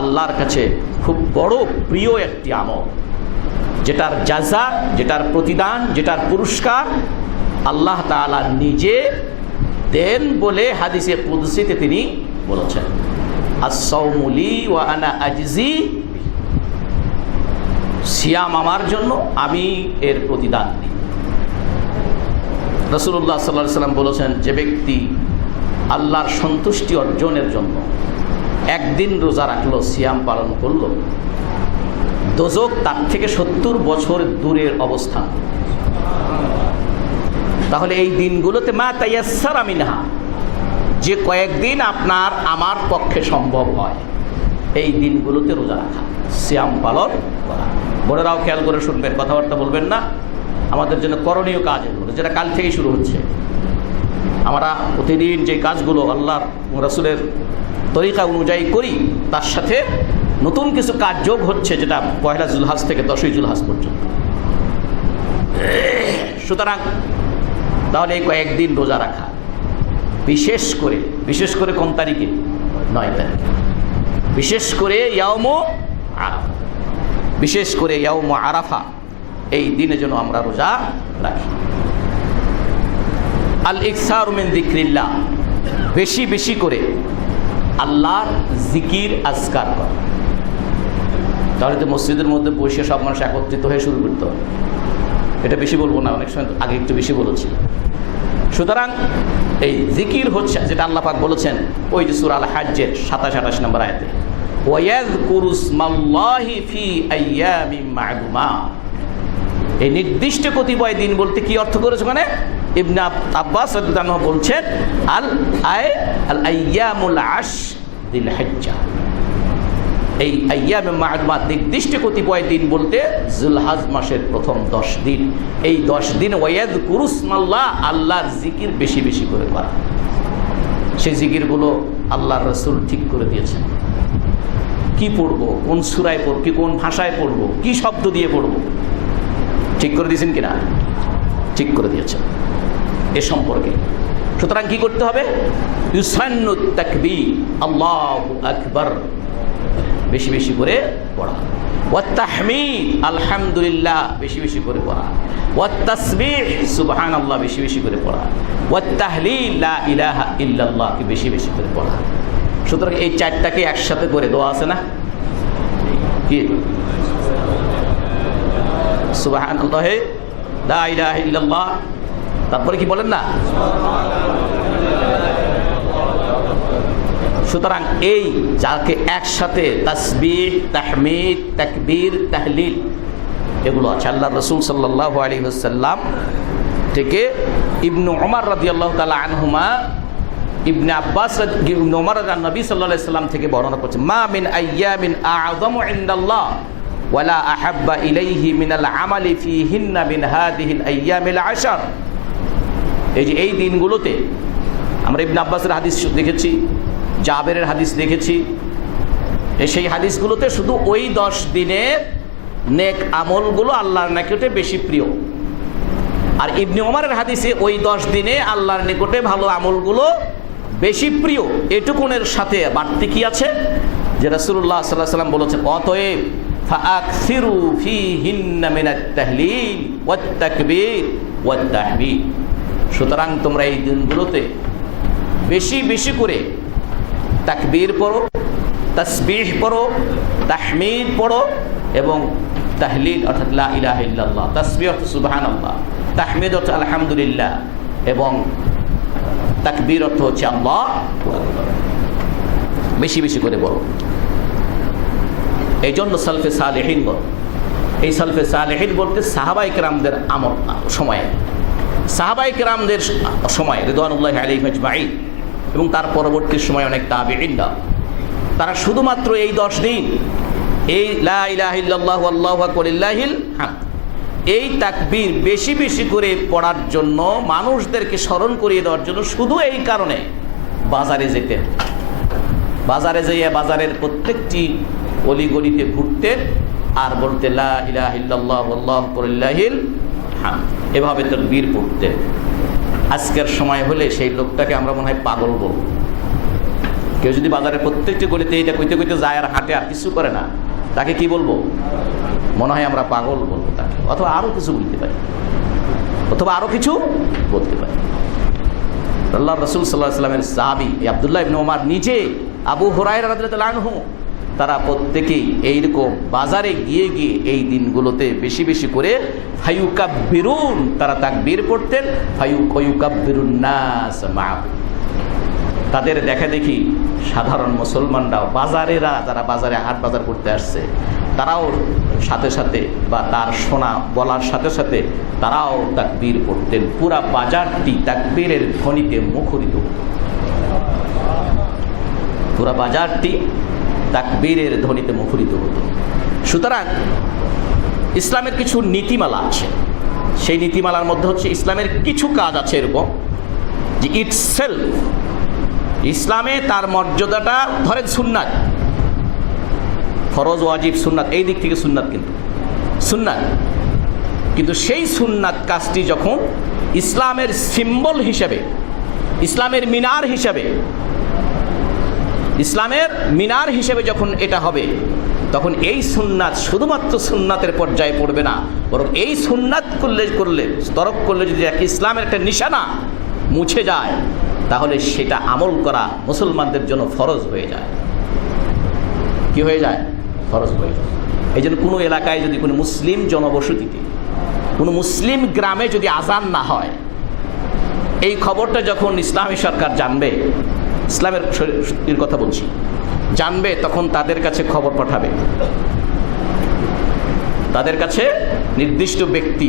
আল্লাহর কাছে খুব বড় প্রিয় একটি আমল, যেটার জাযা, যেটার প্রতিদান, যেটার পুরস্কার আল্লাহ তাআলা নিজে দেন বলে হাদিসে কুদসিতে তিনি বলেছেন, আস-সাওমু লি ওয়া আনা আজজি, সিয়াম আমার জন্য, আমি এর প্রতিদান দিই। রাসূলুল্লাহ সাল্লাল্লাহু আলাইহি ওয়াসাল্লাম বলেছেন, যে ব্যক্তি আল্লাহর সন্তুষ্টি অর্জনের জন্য একদিন রোজা রাখলো, সিয়াম পালন করলো, দোজখ তার থেকে 70 বছর দূরের অবস্থান। তাহলে এই দিনগুলোতে মা তায়াসসারা মিনহা, যে কয়েকদিন আপনার আমার পক্ষে সম্ভব হয় এই দিনগুলোতে রোজা রাখা, সিয়াম পালন করা। বড়রাও খেয়াল করে শুনবেন, কথাবার্তা বলবেন না। আমাদের জন্য করণীয় কাজ এগুলো, যেটা কাল থেকেই শুরু হচ্ছে। আমরা প্রতিদিন যে কাজগুলো আল্লাহ রাসূলের তরিকা অনুযায়ী করি, তার সাথে নতুন কিছু কাজ যোগ হচ্ছে, যেটা পয়লা জুলহাজ থেকে 10ই জুলহাজ পর্যন্ত। সুতরাং তাহলে এই কয়েকদিন রোজা রাখা, বিশেষ করে কোন তারিখে? 9 তারিখে, বিশেষ করে ইয়াউম আরাফা, এই দিনে যেন আমরা রোজা রাখি। আল ইকসারু মিন যিকরিল্লাহ, বেশি করে আল্লাহর জিকির আজকার করা। তাহলে তো মসজিদের মধ্যে বসে সব মানুষ একত্রিত হয়ে শুরু করতে হবে, এটা বেশি বলবো না, অনেক সময় আগে একটু বেশি বলেছি। সুতরাং এই জিকির হচ্ছে যেটা আল্লাহ পাক বলেছেন ওই যে সূরা আল হাজ্জের 27-28 নম্বর আয়াতে, ওয়ায়াযকুরু ইসমাল্লাহি ফি আইয়ামিন মা'দুমাত। এই নির্দিষ্ট কতিপয় দিন বলতে কি অর্থ করেছে? মানে ইবনে আব্বাস রাদিয়াল্লাহু আনহু বলছেন আল আইয়ামুল আশর যিল হিজ্জা, এই আইয়ামে মা'দুমাত নির্দিষ্ট কতিপয় দিন বলতে যুলহজ মাসের প্রথম 10 দিন। এই 10 দিন ওয়ায়াযকুরু ইসমাল্লাহ, আল্লাহর জিকির বেশি করে করা। সেই জিকিরগুলো আল্লাহর রাসূল ঠিক করে দিয়েছেন, কি পড়বো, কোন সূরায় পড়ব, কি কোন ভাষায় পড়ব, কি শব্দ দিয়ে পড়ব, ঠিক করে দিয়েছেন কিনা? ঠিক করে দিয়েছেন এ সম্পর্কে। সুতরাং কি করতে হবে? ইউসান্নুত তাকবীর, আল্লাহু আকবার, বেশি করে পড়া। ওয়াত তাহমিদ, আলহামদুলিল্লাহ, বেশি করে পড়া। ওয়াত তাসবিহ, সুবহানাল্লাহ, বেশি করে পড়া। ওয়াত তাহলিল, লা ইলাহা ইল্লাল্লাহ, বেশি করে পড়া। সুতরাং এই চারটাকে একসাথে করে দোয়া আছে না? কি? সুবহানাল্লাহ, লা ইলাহা ইল্লাল্লাহ, তারপরে কি বলেন না? সুতরাং এই যাকে একসাথে তাসবিহ, তাহমিদ, তাকবীর, তাহলিল এগুলো আছে। আল্লাহ রাসূল সাল্লাল্লাহু আলাইহি ওয়াসাল্লাম থেকে ইবনে ওমর রাদিয়াল্লাহু তাআলা আনহুমা, ইবনে আব্বাস, ইবনে ওমর নবী সাল্লাল্লাহু আলাইহি ওয়াসাল্লাম থেকে বর্ণনা করছেন, মা মিন আইয়ামিন আ'যামু ইনদাল্লাহ ওয়ালা আহাব্বা ইলাইহি মিনাল আমালি ফীহিন্না মিন হাযিহিল আইয়ামিল আশর। এই যে এই দিনগুলোতে আমরা ইবনে আব্বাসের হাদিস দেখেছি, জাবেরের হাদিস দেখেছি, সেই হাদিসগুলোতে শুধু ওই 10 দিনের নেক আমলগুলো আল্লাহর নিকটে বেশি প্রিয়। আর ইবনে ওমরের হাদিসে ওই 10 দিনে আল্লাহর নিকটে ভালো আমলগুলো বেশি প্রিয়। এটুকুনের সাথে বাড়তি কি আছে? যে রাসূলুল্লাহ সাল্লাল্লাহু আলাইহি ওয়াসাল্লাম বলেছেন, অতএব ফাআকসিরু ফীহিন্না মিনাত তাহলিল ওয়াত তাকবীর ওয়াত তাহমিদ। সুতরাং তোমরা এই দিনগুলোতে বেশি করে তাকবীর পড়ো, তাসবিহ পড়ো, তাহমিদ পড়ো এবং তাহলিল অর্থাৎ লা ইলাহা ইল্লাল্লাহ, তাসবিহ অর্থ সুবহানাল্লাহ, তাহমিদ অর্থ আলহামদুলিল্লাহ এবং তাকবীর অর্থ হচ্ছে আল্লাহু আকবার। বেশি করে বলো। এই জন্য সালফে সালেহিন বল, এই সালফে সালেহিন বলতে সাহাবায়ে কেরামদের আমল সময়ে, সাহাবায়ে কেরামদের সময় রিদওয়ানুল্লাহি আলাইহিম আজমাইন এবং তার পরবর্তী সময় অনেক তাবেঈনরা, তারা শুধুমাত্র এই 10 দিন এই লা ইলাহা ইল্লাল্লাহু আল্লাহু আকবার লিল্লাহিল হামদ, এই তাকবীর বেশি করে পড়ার জন্য, মানুষদেরকে স্মরণ করিয়ে দেওয়ার জন্য, শুধু এই কারণে বাজারে যেতেন, বাজারে যাইয়া বাজারের প্রত্যেকটি অলিগলিতে ঘুরতেন আর বলতে লা ইলাহা ইল্লাল্লাহ ওয়াল্লাহু লিল্লাহিল হামদ, এভাবে তাকবীর পড়তেন। আজকের সময় হলে সেই লোকটাকে আমরা মনে হয় পাগল বলব। কেউ যদি বাজারের প্রত্যেকটি গলিতে এটা কইতে কইতে যায় আর হাঁটে আর কিছু করে না, তাকে কি বলবো? মনে হয় আমরা পাগল বলবো তাকে, অথবা আরো কিছু বলতে পারি, অথবা আরো কিছু বলতে পারি। আল্লাহ রাসূল সাল্লাল্লাহু আলাইহি ওয়াসাল্লামের সাহাবী আব্দুল্লাহ ইবনে ওমর নিজে, আবু হুরায়রা রাদিয়াল্লাহু আনহু, তারা প্রত্যেকেই এইরকম বাজারে গিয়ে গিয়ে এই দিনগুলোতে বেশি বেশি করে ফায়ুকাব্বিরুন, তারা তাকবীর পড়তেন। ফায়ুকাব্বিরুন নাস মা'আ, তাদের দেখা দেখি সাধারণ মুসলমানরাও, বাজারেরা যারা বাজারে হাট বাজার করতে আসছে, তারাও সাথে সাথে বা তার শোনা বলার সাথে সাথে তারাও তাকবীর পড়তেন। পুরা বাজারটি তাকবীরের ধ্বনিতে মুখরিত হতো, পুরা বাজারটি তাকবীরের ধ্বনিতে মুখরিত হতো। সুতরাং ইসলামের কিছু নীতিমালা আছে, সেই নীতিমালার মধ্যে হচ্ছে ইসলামের কিছু কাজ আছে এরকম যে ইটসেলফ ইসলামে তার মর্যাদাটা, ধরেন সুন্নাত, ফরজ ওয়াজিব সুন্নাত, এই দিক থেকে সুন্নাত কিন্তু সুন্নাত, কিন্তু সেই সুন্নাত কাজটি যখন ইসলামের সিম্বল হিসেবে, ইসলামের মিনার হিসেবে, ইসলামের মিনার হিসেবে যখন এটা হবে, তখন এই সুন্নাত শুধুমাত্র সুন্নাতের পর্যায়ে পড়বে না, বরং এই সুন্নাত করলে তরক করলে যদি এক ইসলামের একটা নিশানা মুছে যায়, তাহলে সেটা আমল করা মুসলমানদের জন্য ফরজ হয়ে যায়। কি হয়ে যায়? ফরজ হয়ে যায়। এই জন্য কোনো এলাকায় যদি কোনো মুসলিম জনবসতিতে, কোনো মুসলিম গ্রামে যদি আজান না হয়, এই খবরটা যখন ইসলামী সরকার জানবে, ইসলামের কথা বলছি, জানবে, তখন তাদের কাছে খবর পাঠাবে, তাদের কাছে নির্দিষ্ট ব্যক্তি,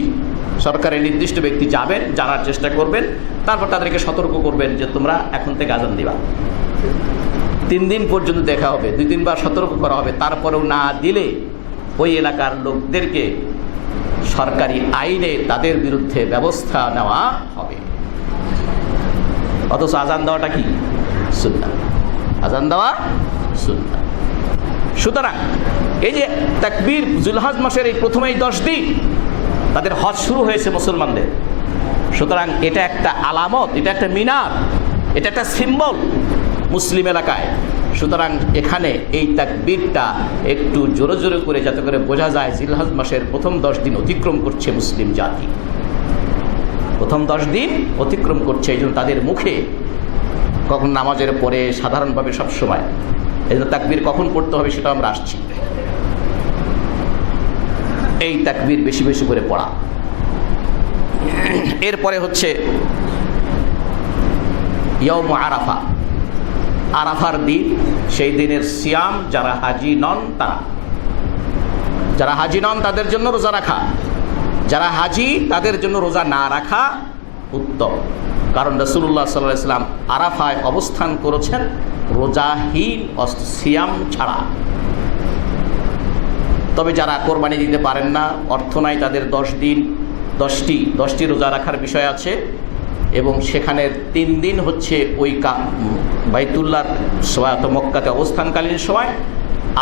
সরকারের নির্দিষ্ট ব্যক্তি যাবেন, জানার চেষ্টা করবেন, তারপর তাদেরকে সতর্ক করবেন যে তোমরা এখন থেকে আজান দিবা। 3 দিন পর্যন্ত দেখা হবে, 2-3 বার সতর্ক করা হবে, তারপরেও না দিলে ওই এলাকার লোকদেরকে সরকারি আইনে তাদের বিরুদ্ধে ব্যবস্থা নেওয়া হবে। অথচ আজান দেওয়াটা কি? সুন্নাত। আজান দেওয়া সুন্নাত। সুতরাং এই যে তাকবীর, যুলহজ মাসের এই প্রথম 10 দিন তাদের হজ শুরু হয়েছে মুসলমানদের। সুতরাং এটা একটা আলামত, এটা একটা মিনার, এটা একটা সিম্বল মুসলিম এলাকায়। সুতরাং এখানে এই তাকবীরটা একটু জোরে জোরে করে, যাতে করে বোঝা যায় জিলহজ মাসের প্রথম 10 দিন অতিক্রম করছে মুসলিম জাতি, প্রথম 10 দিন অতিক্রম করছে। এই জন্য তাদের মুখে কখন নামাজের পরে, সাধারণভাবে সবসময় এই জন্য তাকবীর কখন পড়তে হবে সেটা আমরা আসছি। এই তাকবীর বেশি বেশি করে পড়া। এরপরে হচ্ছে ইয়ৌম আরাফা, আরাফার দিন, সেই দিনের সিয়াম যারা হাজি নন, যারা হাজি নন তাদের জন্য রোজা রাখা, যারা হাজি তাদের জন্য রোজা না রাখা উত্তম। কারণ রাসূলুল্লাহ সাল্লাল্লাহু আলাইহি ওয়াসাল্লাম আরাফায় অবস্থান করেছেন রোজাহীন, সিয়াম ছাড়া। তবে যারা কোরবানি দিতে পারেন না, অর্থ নাই, তাদের 10টি রোজা রাখার বিষয় আছে, এবং সেখানের 3 দিন হচ্ছে ওই বাইতুল্লাহর মক্কাতে অবস্থানকালীন সময়,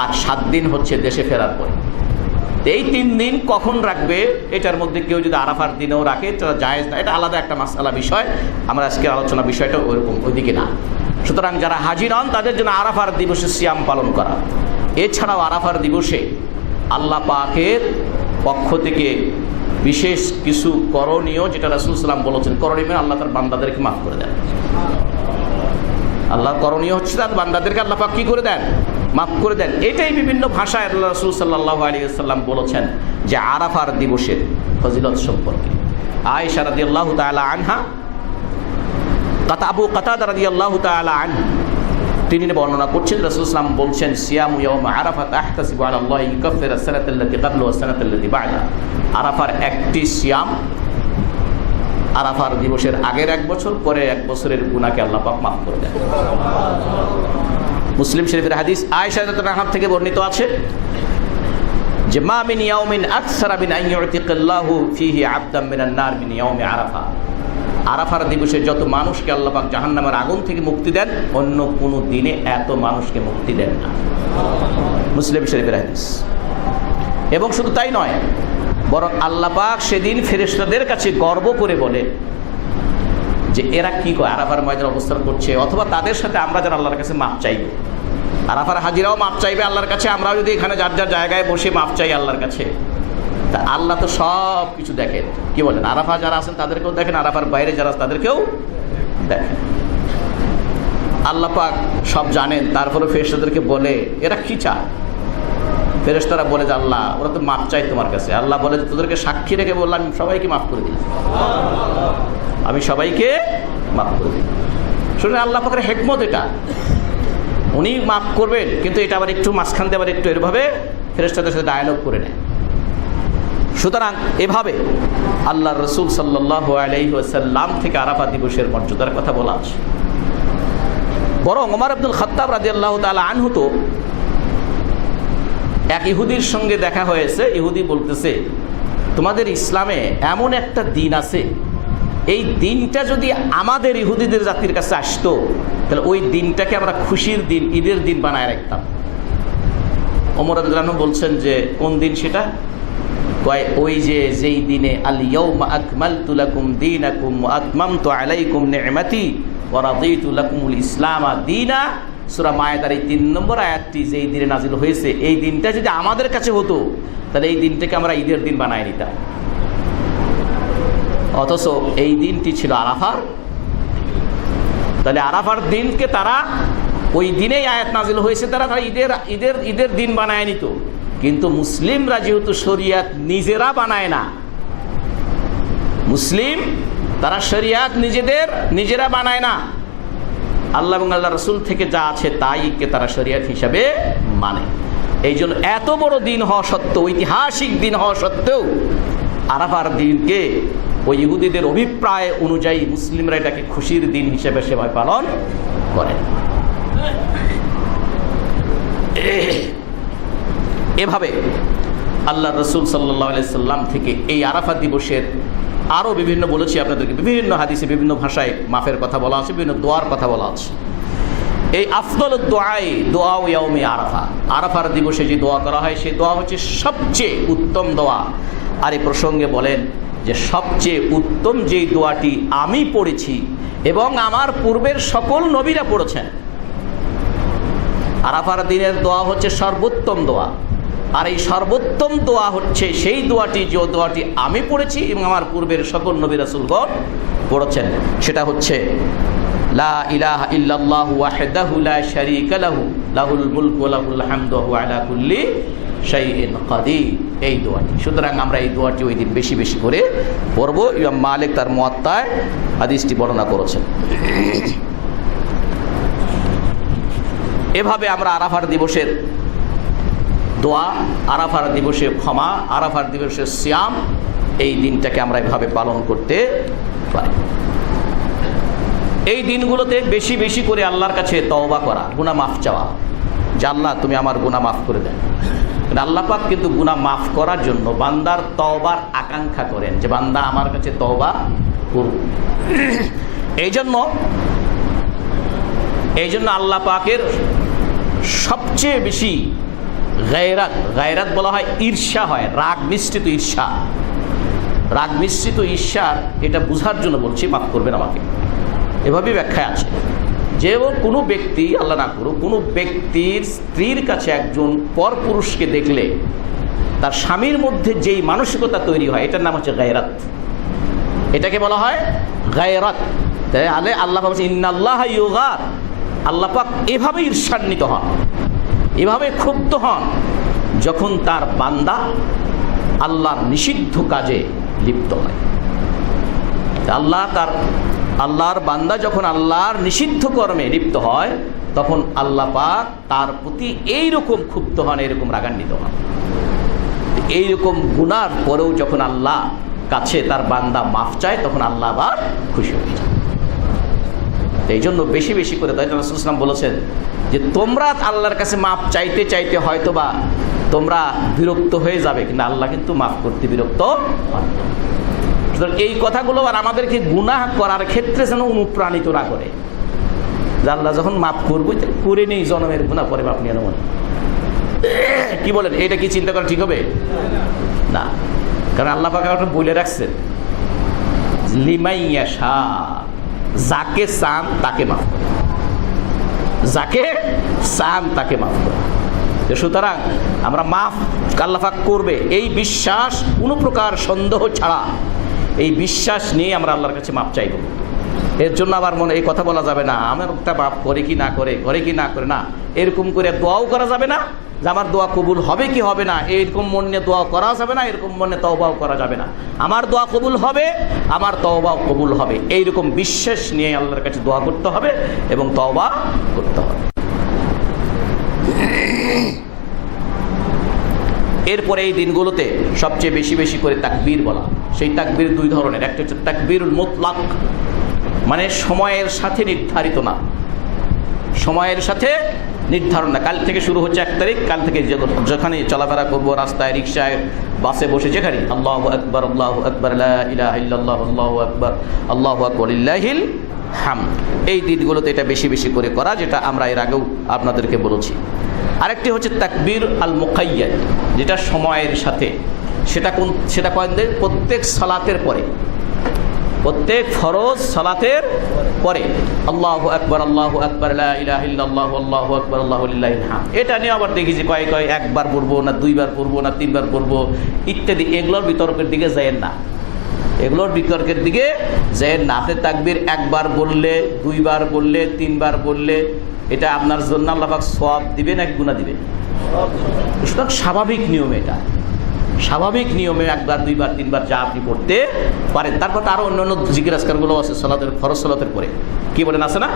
আর 7 দিন হচ্ছে দেশে ফেরার পরে। এই 3 দিন কখন রাখবে, এটার মধ্যে কেউ যদি আরাফার দিনেও রাখে তারা জায়েজ না, এটা আলাদা একটা মাসআলা বিষয়, আমরা আজকে আলোচনা বিষয়টা ওইদিকে না। সুতরাং যারা হাজি নন তাদের জন্য আরাফার দিবসে সিয়াম পালন করা। এছাড়াও আরাফার দিবসে আল্লাহ পাকের পক্ষ থেকে বিশেষ কিছু করণীয়, যেটা রাসূল সাল্লাল্লাহু আলাইহি ওয়াসাল্লাম বলেছেন, করণীয় আল্লাহ তার বান্দাদেরকে মাফ করে দেন। আল্লাহর করণীয় হচ্ছে তার বান্দাদেরকে আল্লাহ পাক কি করে দেন? মাফ করে দেন। এটাই বিভিন্ন ভাষায় আল্লাহ রাসূল সাল্লাল্লাহু আলাইহি ওয়াসাল্লাম বলেছেন যে আরাফার দিবসের ফজিলত সম্পর্কে। আয়েশা রাদিয়াল্লাহু তাআলা আনহা, আবু কাতাদা রাদিয়াল্লাহু তাআলা আনহু, তিনি বর্ণনা করছেন রাসূল সাল্লাল্লাহু আলাইহি ওয়াসাল্লাম বলছেন, সিয়ামু ইয়াউম আরাফা আহতাসিবু আলা আল্লাহি ইউকাফিরু আস-সানাতাল্লাতী ক্বাবলা ওয়াস-সানাতাল্লাতী বা'দা। আরাফার একটি সিয়াম, আরাফার দিবসের আগের 1 বছর, পরে 1 বছরের গুনাহকে আল্লাহ পাক মাফ করে দেন। মুসলিম শরীফের হাদিস আয়েশা রাদিয়াল্লাহু আনহা থেকে বর্ণিত আছে যে মা মিন ইয়াউমিন আকসারা মিন আন ইউতিকাল্লাহু ফীহি আবদাম মিনান নার মিন ইয়াউমি আরাফা। আরাফার দিবসে যত মানুষকে আল্লাহ পাক জাহান্নামের আগুন থেকে মুক্তি দেন, অন্য কোনো দিনে এত মানুষকে মুক্তি দেন না। মুসলিম শরীফের হাদিস। এবং শুধু তাই নয়, বরং আল্লাহ পাক সেদিন ফেরেশতাদের কাছে গর্ব করে বলে যে এরা কি করে আরাফার ময়দানে অবস্থান করছে, অথবা তাদের সাথে আমরা যেন আল্লাহর কাছে মাপ চাইব। আরাফার হাজিরাও মাপ চাইবে আল্লাহর কাছে, আমরাও যদি এখানে যার যার জায়গায় বসে মাপ চাই আল্লাহর কাছে। তা আল্লাহ তো সব কিছু দেখেন, কি বলেন, আরাফা যারা আছেন তাদেরকেও দেখেন, আরাফার বাইরে যারা আছে তাদেরকেও দেখেন। আল্লাহ পাক সব জানেন, তারপরে ফেরেশতাদেরকে বলে এরা কি চায়। ফেরেশতারা বলে যে আল্লাহ ওরা তো মাপ চাই তোমার কাছে। আল্লাহ বলে যে তোদেরকে সাক্ষী রেখে বললাম আমি সবাইকে মাফ করে দিই, আমি সবাইকে মাফ করে দিই। শুনে আল্লাহ পাকের হিকমত এটা, উনি মাফ করবেন, কিন্তু এটা আবার একটু মাঝখান দিয়ে আবার একটু এরভাবে ফেরেশতাদের সাথে ডায়ালগ করে নেয়। সুতরাং এভাবে আল্লাহ রসুল সাল্লাল্লাহু আলাইহি ওয়াসাল্লাম থেকে আরাফা দিবসের মর্যাদার কথা বলা আছে। বরং ওমর আব্দুল খাত্তাব রাদিয়াল্লাহু তাআলা আনহু তো এক ইহুদির সঙ্গে দেখা হয়েছে। ইহুদি বলতেছে তোমাদের ইসলামে এমন একটা দিন আছে, এই দিনটা যদি আমাদের ইহুদিদের জাতির কাছে আসতো তাহলে ওই দিনটাকে আমরা খুশির দিন, ঈদের দিন বানায় রাখতাম। ওমর রাদিয়াল্লাহু আনহু বলছেন যে কোন দিন সেটা? কয় ওই যে যেই দিনে আল ইয়াউমা আকমালতু লাকুম দীনাকুম ওয়া আতমামতু আলাইকুম নি'মাতি ওয়া রাদিতু লাকুমুল ইসলামা দীনা। সূরা মায়েদার এই 3 নম্বর আয়াতটি যেই দিনে নাজিল হয়েছে, এই দিনটা যদি আমাদের কাছে হতো তাহলে এই দিনটাকে আমরা ঈদের দিন বানায় নিতাম। অথচ এই দিনটি ছিল আরাফার। তাহলে আরাফার দিনকে তারা ওই দিনেই আয়াত নাজিল হয়েছে, তারা ঈদের দিন বানায় নিত। কিন্তু মুসলিমরা যেহেতু শরিয়াত নিজেরা বানায় না, মুসলিম তারা শরিয়াত নিজেরা বানায় না, আল্লাহ এবং আল্লাহ রসুল থেকে যা আছে তাইকে তারা শরিয়াত হিসাবে মানে। এই জন্য এত বড় দিন হওয়া সত্ত্বেও, ঐতিহাসিক দিন হওয়া সত্ত্বেও আরাফার দিনকে ওই ইহুদিদের অভিপ্রায় অনুযায়ী মুসলিমরা এটাকে খুশির দিন হিসেবে সেভাবে পালন করেন। এভাবে আল্লাহ রসুল সাল্লাল্লাহু আলাইহি সাল্লাম থেকে এই আরাফা দিবসের আরও বিভিন্ন, বলেছি আপনাদেরকে, বিভিন্ন হাদিসে বিভিন্ন ভাষায় মাফের কথা বলা আছে, বিভিন্ন দোয়ার কথা বলা আছে। এই আফদল দোয়া ইয়াউমে আরাফা, আরাফার দিবসে যে দোয়া করা হয় সেই দোয়া হচ্ছে সবচেয়ে উত্তম দোয়া। আর এই প্রসঙ্গে বলেন যে সবচেয়ে উত্তম যেই দোয়াটি আমি পড়েছি এবং আমার পূর্বের সকল নবীরা পড়েছেন, আরাফার দিনের দোয়া হচ্ছে সর্বোত্তম দোয়া। আর এই সর্বোত্তম দোয়া হচ্ছে সেই দোয়াটি, যে দোয়াটি আমি পড়েছি এবং আমার পূর্বের সকল নবী রাসূলগণ পড়েছেন। সেটা হচ্ছে লা ইলাহা ইল্লাল্লাহু ওয়াহদাহু লা শারীকা লাহু লাহুল মুলকু ওয়া লাহুল হামদু ওয়া হুয়া আলা কুল্লি শাইইন কাদির, এই দোয়াটি। সুতরাং আমরা এই দোয়াটি ওই দিন বেশি বেশি করে পড়ব। ইমাম মালিক তার মুয়াত্তায় হাদিসটি বর্ণনা করেছেন। এভাবে আমরা আরাফার দিবসের দোয়া, আরাফার দিবসে ক্ষমা, আরাফার দিবসের সিয়াম, এই দিনটাকে আমরা এভাবে পালন করতে পারি। এই দিনগুলোতে বেশি বেশি করে আল্লাহর কাছে তওবা করা, গুনাহ মাফ চাওয়া, যে আল্লাহ তুমি আমার গুনাহ মাফ করে দেন। আল্লাহ পাক কিন্তু গুনাহ মাফ করার জন্য বান্দার তওবার আকাঙ্ক্ষা করেন, যে বান্দা আমার কাছে তওবা করুক। এই জন্য আল্লাহ পাকের সবচেয়ে বেশি গায়রাত বলা হয়, ঈর্ষা হয়, রাগ মিশ্রিত ঈর্ষা। রাগ মিশ্রিত ঈর্ষার এটা বোঝার জন্য বলছি, মাফ করবেন আমাকে, এভাবেই ব্যাখ্যায় আছে যে কোনো ব্যক্তি, আল্লাহ না করুক, কোনো ব্যক্তির স্ত্রীর কাছে একজন পরপুরুষকে দেখলে তার স্বামীর মধ্যে যেই মানসিকতা তৈরি হয়, এটার নাম হচ্ছে গায়রাত। এটাকে বলা হয় গায়রাত। তাই আল্লাহ বলছে ইন্নাল্লাহা ইউগার, আল্লাহ পাক এভাবে ঈর্ষান্বিত হন, এভাবে ক্ষুব্ধ হন যখন তার বান্দা আল্লাহর নিষিদ্ধ কাজে লিপ্ত হয়। আল্লাহর বান্দা যখন আল্লাহর নিষিদ্ধ কর্মে লিপ্ত হয়, তখন আল্লাহ পাক তার প্রতি এইরকম ক্ষুব্ধ হন, এরকম রাগান্বিত হন। এইরকম গুনার পরেও যখন আল্লাহ কাছে তার বান্দা মাফ চায়, তখন আল্লাহ আবার খুশি হয়ে যায়। এই জন্য বেশি বেশি করে, তাই রাসূল সাল্লাল্লাহু আলাইহি ওয়াসাল্লাম বলেছেন যে তোমরা আল্লাহর কাছে মাফ চাইতে চাইতে হয়তোবা তোমরা বিরক্ত হয়ে যাবে, কিন্তু আল্লাহ কিন্তু মাফ করতে বিরক্ত হন। সুতরাং এই কথাগুলো আর আমাদেরকে গুনাহ করার ক্ষেত্রে যেন অনুপ্রাণিত না করে, যে আল্লাহ যখন মাফ করবো করে নেই জন্মের গুনাহ পরে মাপ নিয়ে নেবেন। কি বলেন, এটা কি চিন্তা করা ঠিক হবে? না, কারণ আল্লাহ পাক বলে রাখছেন লিমাইয়াশা, যাকে চান তাকে মাফ করে, যাকে চান তাকে মাফ করে। সুতরাং আমরা মাফ আল্লাহ পাক করবে এই বিশ্বাস, কোনো প্রকার সন্দেহ ছাড়া এই বিশ্বাস নিয়ে আমরা আল্লাহর কাছে মাফ চাইব। এর জন্য আবার মনে এই কথা বলা যাবে না আমার একটা মাফ করে কি না করে, করে কি না করে, না এরকম করে দোয়াও করা যাবে না যে আমার দোয়া কবুল হবে কি হবে না, এরকম মন নিয়ে দোয়া করা যাবে না, এরকম মনে তওবাও করা যাবে না। আমার দোয়া কবুল হবে, আমার তওবাও কবুল হবে, এইরকম বিশ্বাস নিয়ে আল্লাহর কাছে দোয়া করতে হবে এবং তওবা করতে হবে। এরপরে এই দিনগুলোতে সবচেয়ে বেশি বেশি করে তাকবীর বলা। সেই তাকবীর দুই ধরনের, একটা হচ্ছে তাকবীরুল মুতলাক, মানে সময়ের সাথে নির্ধারিত না, সময়ের সাথে নির্ধারণ না। কাল থেকে শুরু হচ্ছে 1 তারিখ, কাল থেকে যেখানে চলাফেরা করবো, রাস্তায়, রিক্সায়, বাসে বসে যেখানে আল্লাহু আকবার, আল্লাহু আকবার, লা ইলাহা ইল্লাল্লাহ, আল্লাহু আকবার, আল্লাহু আকবার, লিল্লাহিল হামদ। এই দিনগুলোতে এটা বেশি বেশি করে করা, যেটা আমরা এর আগেও আপনাদেরকে বলেছি। আরেকটি হচ্ছে তাকবীর আল মুকাইয়াদ, যেটা সময়ের সাথে, সেটা কয়েকদিন প্রত্যেক সালাতের পরে, প্রত্যেক ফরজ সালাতের পরে আল্লাহু আকবার, আল্লাহু আকবার, লা ইলাহা ইল্লাল্লাহ, আল্লাহু আকবার, আল্লাহু লিল্লাহিল হামদ। এটা নিয়ে আবার দেখি যে কয় একবার পড়বো না, 2 বার পড়বো না, 3 বার পড়বো ইত্যাদি। এগুলোর বিতর্কের দিকে যায়েন না, এগুলোর বিতর্কের দিকে যায়েন না। আপনি তাকবীর 1 বার বললে, 2 বার বললে, 3 বার বললে এটা আপনার জন্য আল্লাহ পাক সওয়াব দিবে নাকি গুনাহ দিবে? সুতরাং স্বাভাবিক নিয়মে, এটা স্বাভাবিক নিয়মে 1 বার, 2 বার, 3 বার যা আপনি পড়তে পারেন। তারপর তো আরও অন্যান্য জিকির আজকারগুলো আছে সালাতের, ফরজ সালাতের পরে, কি বলেন, আছে না?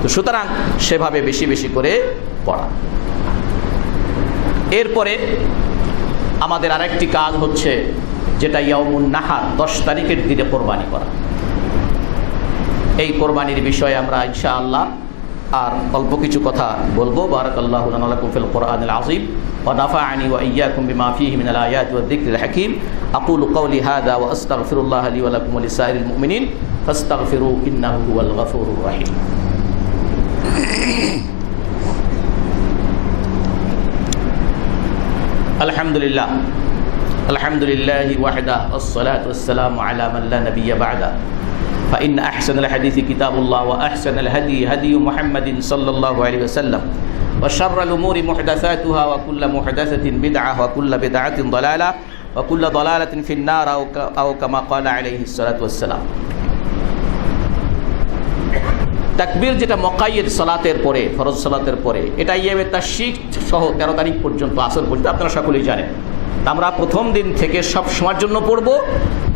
তো সুতরাং সেভাবে বেশি বেশি করে পড়া। এরপরে আমাদের আরেকটি কাজ হচ্ছে যেটা ইয়াউমুন নাহার, 10 তারিখের দিনে কোরবানি করা। এই কোরবানির বিষয়ে আমরা ইনশাআল্লাহ আর অল্প কিছু কথা বলবো। বারাকাল্লাহু লানা ওয়া লাকুম ফিল কোরআনিল আযীম ওয়া নাফা'আনি ওয়া ইয়্যাকুম বিমা ফীহি মিনাল আয়াতি ওয়াদ যিকরিল হাকীম। আকুলু কওলি হাযা ওয়া আস্তাগফিরুল্লাহ লি ওয়া লাকুম ওয়া লিসাইরিল মুমিনিন ফাস্তাগফিরু ইন্নাহু হুয়াল গফুরুর রহিম। আলহামদুলিল্লাহ, আলহামদুলিল্লাহি ওয়াহদা, ওয়াসসালাতু ওয়াসসালামু আলা মান লা নাবিয়্যা বা'দা। فإن أحسن الحديث كتاب الله وأحسن الهدي هدي محمد صلى الله عليه وسلم وشر الأمور محدثاتها وكل محدثة بدعة وكل بدعة ضلالة وكل ضلالة في النار أو كما قال عليه الصلاة والسلام। তাকবীর যেটা মুকাইয়াদ সালাতের পরে, ফরজ সালাতের পরে, এটা ইয়ামে তাশরিক সহ 13 তারিখ পর্যন্ত, আসর পর্যন্ত আপনারা সকলেই জানেন। আমরা প্রথম দিন থেকে সব সময়ের জন্য পড়ব,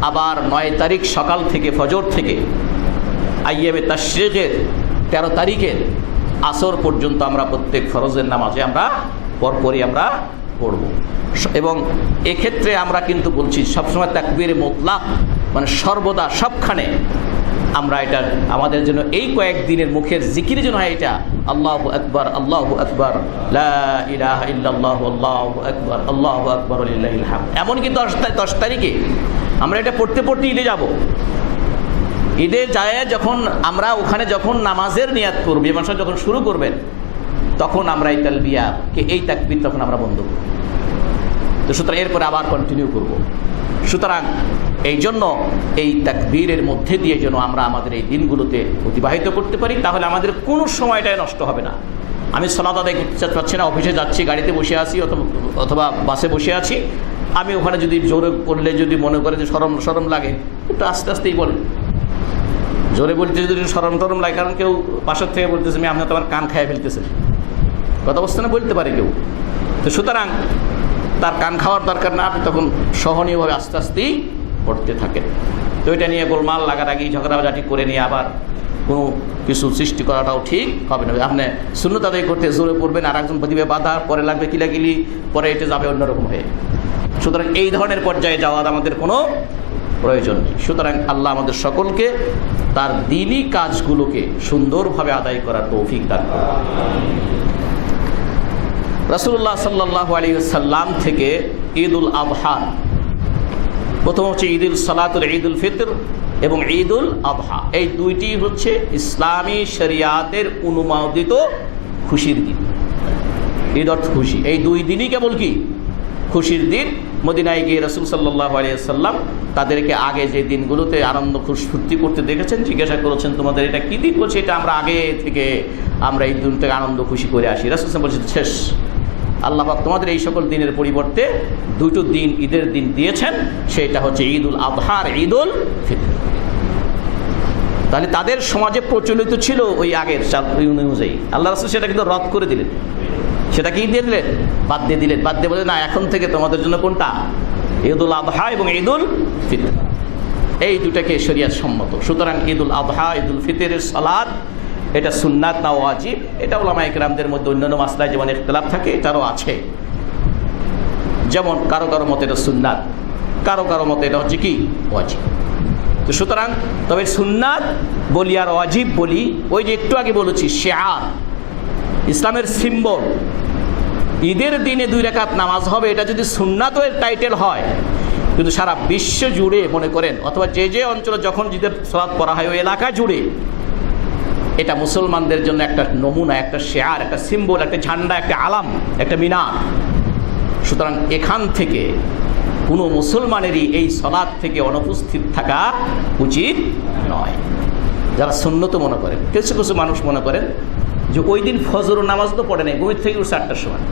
আবার 9 তারিখ সকাল থেকে, ফজর থেকে আইয়ামে তাশরিকের 13 তারিখের আসর পর্যন্ত আমরা প্রত্যেক ফরজের নামাজে আমরা পরপরই আমরা পড়ব। এবং এক্ষেত্রে আমরা কিন্তু বলছি সবসময় তাকবীরে মুতলাক, মানে সর্বদা সবখানে আমরা এটা আমাদের জন্য এই কয়েকদিনের মুখের জিকির জন্য হয় এটা আল্লাহু আকবার, আল্লাহু আকবার, লা ইলাহা ইল্লাল্লাহ, আল্লাহু আকবার, আল্লাহু আকবার, লিল্লাহিল হামদ। এমনকি 10 তারিখে আমরা এটা পড়তে পড়তে ঈদে যাব। ঈদে যায় যখন আমরা ওখানে যখন নামাজের নিয়াত করব, ইমাম সাহেব যখন শুরু করবেন, তখন আমরা এই তালবিয়া এই তাকবীর তখন আমরা বন্ধ করব। তো সুতরাং এরপরে আবার কন্টিনিউ করব। সুতরাং এই জন্য এই তাকবীরের মধ্যে দিয়ে যেন আমরা আমাদের এই দিনগুলোতে অতিবাহিত করতে পারি, তাহলে আমাদের কোনো সময়টাই নষ্ট হবে না। আমি সালাত আদায় করতে পারছি না, অফিসে যাচ্ছি, গাড়িতে বসে আছি অথবা বাসে বসে আছি, আমি ওখানে যদি জোরে করলে যদি মনে করে যে শরম লাগে, একটু আস্তে আস্তেই বলেন। জোরে বলতে যদি শরম লাগে, কারণ কেউ পাশের থেকে বলতেছে আমি আপনার তোমার কান খাইয়ে ফেলতেছেন, কথা বলতে না, বলতে পারে কেউ। তো সুতরাং তার কান খাওয়ার দরকার না, আপনি তখন সহনীয়ভাবে আস্তে আস্তেই পড়তে থাকেন। তো এটা নিয়ে গোলমাল লাগালাগি ঝগড়াঝাটি করে নিয়ে আবার কোনো কিছু সৃষ্টি করাটাও ঠিক হবে না। আপনি সুন্নত আদায় করতে জোরে পড়বেন, আর একজন দিবে বাধা, পরে লাগবে কিলাকিলি, পরে এটা যাবে অন্যরকম হয়ে। সুতরাং এই ধরনের পর্যায়ে যাওয়ার আমাদের কোনো প্রয়োজন নেই। সুতরাং আল্লাহ আমাদের সকলকে তার দ্বীনি কাজগুলোকে সুন্দরভাবে আদায় করার তৌফিক দান করুন। রাসূলুল্লাহ সাল্লাল্লাহু আলাইহি ওয়াসাল্লাম থেকে ঈদুল আযহা প্রথম হচ্ছে ঈদুল সালাতুল ঈদুল ফিতর এবং ঈদুল আযহা। এই দুইটি হচ্ছে ইসলামী শরিয়াতের অনুমোদিত খুশির দিন। ঈদ অর্থ খুশি, এই দুই দিনই কেবল কি খুশির দিন। মদিনায় গিয়ে রাসূল সাল্লাল্লাহু আলাইহি ওয়াসাল্লাম তাদেরকে আগে যে দিনগুলোতে আনন্দ ফুর্তি করতে দেখেছেন, জিজ্ঞাসা করেছেন তোমাদের এটা কী দিন? বলছে এটা আমরা আগে থেকে আমরা এই দিনটাকে আনন্দ খুশি করে আসি। রাসূল সাল্লাল্লাহু আলাইহি ওয়াসাল্লাম বলছেন শেষ, আল্লাহ পাক তোমাদের এই সকল দিনের পরিবর্তে দুটো দিন ঈদের দিন দিয়েছেন, সেটা হচ্ছে ঈদুল আযহা আর ঈদুল ফিতর। তাহলে তাদের সমাজে প্রচলিত ছিল ওই আগের অনুযায়ী, আল্লাহ রাসূল সেটা কিন্তু রদ করে দিলেন। সেটা কি দিয়ে দিলেন? বাদ দিয়ে দিলেন। বাদ দিয়ে বলে না, এখন থেকে তোমাদের জন্য কোনটা? ঈদুল আযহা এবং ঈদুল ফিতর, এই দুটাকে শরিয়ত সম্মত। সুতরাং ঈদুল আযহা ঈদুল ফিতরের সালাত এটা সুন্নাত না ওয়াজিব, এটা উলামায়ে কেরামদের মধ্যে অন্যান্য মাসলায় যেমন ইখতিলাফ থাকে এটারও আছে। যেমন কারো কারো মতে এটা সুন্নাত, কারো কারো মতে এটা হচ্ছে কি ওয়াজিব। তো সুতরাং তবে সুন্নাত বলি আর ওয়াজিব বলি, ওই যে একটু আগে বলেছি শিআর, ইসলামের সিম্বল। ঈদের দিনে 2 রাকাত নামাজ হবে, এটা যদি সুন্নাতের টাইটেল হয়, কিন্তু সারা বিশ্ব জুড়ে মনে করেন অথবা যে যে অঞ্চলে যখন ঈদের সালাত পড়া হয় ওই এলাকা জুড়ে এটা মুসলমানদের জন্য একটা নমুনা, একটা শিআর, একটা সিম্বল, একটা ঝান্ডা, একটা আলাম, একটা মিনার। সুতরাং এখান থেকে কোনো মুসলমানেরই এই সালাত থেকে অনুপস্থিত থাকা উচিত নয়। যারা সুন্নত মনে করেন, কিছু কিছু মানুষ মনে করেন যে ওই দিন ফজর নামাজ তো পড়ে নাই, ঘুমের থেকে উঠছে 8টার সময়,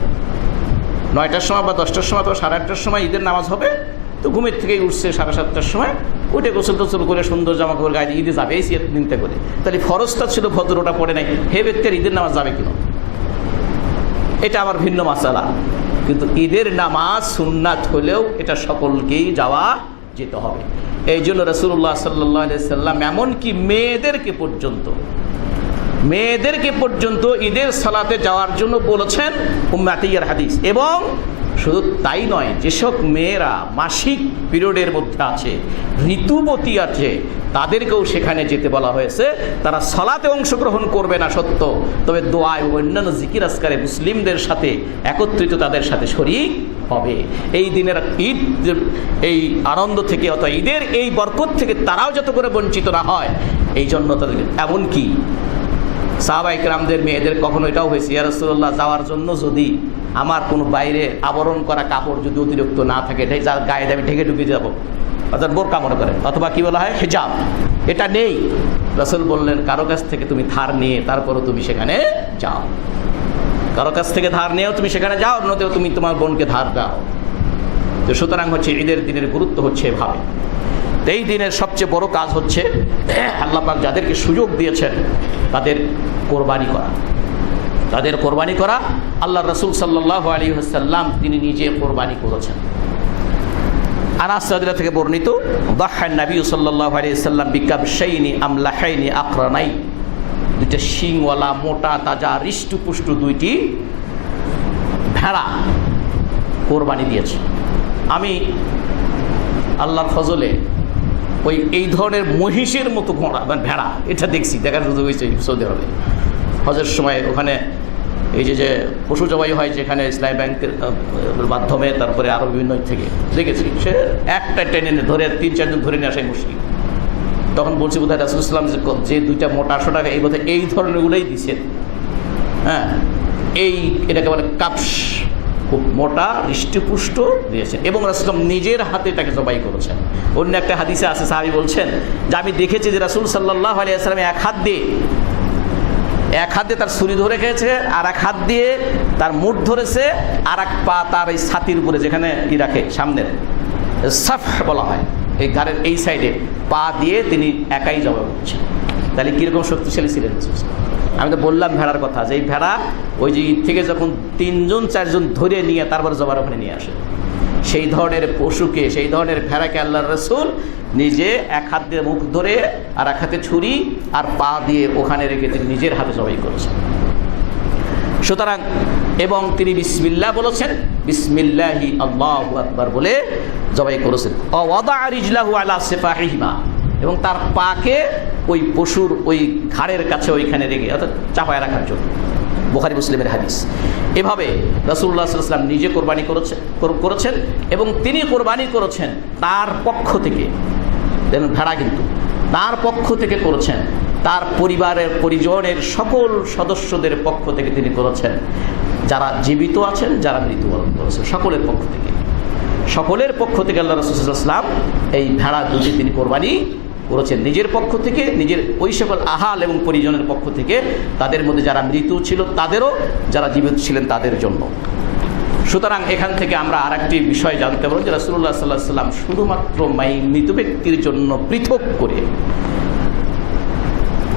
9টার সময় বা 10টার সময় বা 8:30টার সময় ঈদের নামাজ হবে, তো ঘুমের থেকেই উঠছে 7:30টার সময়, উঠে গোসল টোসল করে সুন্দর জামা কাপড় গায়ে ঈদে যাবে এই চিন্তা করে। তাহলে ফরজটা ছিল ফজর, ওটা পড়ে নাই, হে ব্যক্তির ঈদের নামাজ যাবে কিনা? এটা আবার ভিন্ন মাসালা। কিন্তু ঈদের নামাজ সুন্নাত হলেও এটা সকলকেই যাওয়া যেতে হবে। এই জন্য রাসূলুল্লাহ সাল্লাল্লাহু আলাইহি সাল্লাম এমনকি মেয়েদেরকে পর্যন্ত ঈদের সালাতে যাওয়ার জন্য বলেছেন, উম্মে আতিয়ার হাদিস। এবং শুধু তাই নয়, যেসব মেয়েরা মাসিক পিরিয়ডের মধ্যে আছে, ঋতুবতী আছে, তাদেরকেও সেখানে যেতে বলা হয়েছে। তারা সালাতে অংশগ্রহণ করবে না সত্য, তবে দোয়া এবং অন্যান্য জিকির আজকারে মুসলিমদের সাথে একত্রিত তাদের সাথে শরীক হবে। এই দিনের ঈদ, এই আনন্দ থেকে অথবা ঈদের এই বরকত থেকে তারাও যত করে বঞ্চিত না হয়, এই জন্য তাদের এমনকি সাহাবায়ে কেরামদের মেয়েদের কখনো এটাও হয়েছে, ইয়া রাসূলুল্লাহ যাওয়ার জন্য যদি আমার কোনো বাইরে আবরণ করা কাপড় যদি অতিরিক্ত না থাকে, এটাই যার গায়ে আমি ঢেকে ঢুকে যাবো, অর্থাৎ বোরকা মনে করেন, অথবা কি বলা হয় হিজাব, এটা নেই। রাসূল বললেন কারো কাছ থেকে তুমি ধার নিয়ে তারপরও তুমি সেখানে যাও, কারো কাছ থেকে ধার নিয়েও তুমি সেখানে যাও, অন্যতেও তুমি তোমার বোনকে ধার দাও। তো সুতরাং হচ্ছে ঈদের দিনের গুরুত্ব হচ্ছে এভাবে। এই দিনের সবচেয়ে বড় কাজ হচ্ছে আল্লাহ পাক যাদেরকে সুযোগ দিয়েছেন তাদের কোরবানি করা। আল্লাহ রাসূল সাল্লাল্লাহু আলাইহি ওয়াসাল্লাম তিনি নিজে কোরবানি করেছেন। আনাস রাদিয়াল্লাহু থেকে বর্ণিত, দাহ্হান নবী সাল্লাল্লাহু আলাইহি ওয়াসাল্লাম বিকাবশাইনি আমলাহাইনি আকরানাই, 2টা শিংওয়ালা মোটা তাজা হৃষ্টপুষ্ট 2টি ভেড়া কোরবানি দিয়েছে। আমি আল্লাহর ফজলে এই ধরনের মহিষের মতো ঘোড়া মানে ভেড়া এটা দেখছি, দেখার সুযোগ হয়েছে সৌদি আরবে হজের সময়। ওখানে এই যে পশু জবাই হয় যেখানে ইসলামী ব্যাংকের মাধ্যমে, তারপরে আরও বিভিন্ন থেকে দেখেছি, সে একটা টেনে ধরে 3-4 জন ধরে নিয়ে আসাই মুশকিল। তখন বলছি বোধহয় রাসূলুল্লাহ সাল্লাল্লাহু আলাইহি ওয়াসাল্লাম যে 2টা মোটা টাকা এই বোধহয় এই ধরনেরগুলোই দিচ্ছেন। হ্যাঁ, এটাকে বলে কাপস, খুব মোটা হৃষ্টপুষ্ট দিয়েছেন, এবং রাসূল নিজের হাতে এটাকে জবাই করেছেন। অন্য একটা হাদিসে আছে, সাহাবী বলছেন যে আমি দেখেছি যে রাসূল সাল্লাল্লাহু আলাইহি ওয়াসাল্লাম এক হাত দিয়ে তার ছুরি ধরে খেয়েছে, আর এক হাত দিয়ে তার মুঠ ধরেছে, আর এক পা তার এই ছাতির উপরে যেখানে রাখে সামনের সাফ বলা হয়, এই গাড়ির এই সাইডে পা দিয়ে তিনি একাই জবাই করছেন। তাহলে কীরকম শক্তিশালী ছিলেন। আমি তো বললাম ভেড়ার কথা, যে এই ভেড়া ওই যে ঈদ থেকে যখন 3-4 জন ধরে নিয়ে তারপরে জবার ওখানে নিয়ে আসে, সেই ধরনের পশুকে, সেই ধরনের ভেড়াকে আল্লাহর রাসূল নিজে এক হাত দিয়ে মুখ ধরে আর এক হাতে ছুরি আর পা দিয়ে ওখানে রেখে তিনি নিজের হাতে জবাই করেছেন। সুতরাং এবং তিনি বিসমিল্লাহ বলেছেন, বিসমিল্লাহি আল্লাহু আকবার বলে জবাই করেছেন। ওয়াদা রিজলাহু আলা সিফাহিহিমা, এবং তার পাকে ওই পশুর ওই ঘাড়ের কাছে ওইখানে রেখে, অর্থাৎ চাপায় রাখার জন্য। বুখারী মুসলিমের হাদিস। এভাবে রাসূলুল্লাহ সাল্লাল্লাহু আলাইহি ওয়াসাল্লাম নিজে কোরবানি করেছেন এবং তিনি কোরবানি করেছেন তার পক্ষ থেকে, দেখুন ভেড়া কিন্তু তার পক্ষ থেকে করেছেন, তার পরিজনের সকল সদস্যদের পক্ষ থেকে তিনি করেছেন, যারা জীবিত আছেন যারা মৃত্যুবরণ করেছেন সকলের পক্ষ থেকে আল্লাহ রাসূল সাল্লাল্লাহু আলাইহি ওয়াসাল্লাম এই ভেড়া দুটি তিনি কোরবানি করেছেন নিজের পক্ষ থেকে, নিজের ওই সকল আহাল এবং পরিজনের পক্ষ থেকে, তাদের মধ্যে যারা মৃত্যু ছিল তাদেরও, যারা জীবিত ছিলেন তাদের জন্য। সুতরাং এখান থেকে আমরা আর একটি বিষয় জানতে পারব যে রাসূলুল্লাহ সাল্লাল্লাহু আলাইহি ওয়াসাল্লাম শুধুমাত্র মৃত ব্যক্তির জন্য পৃথক করে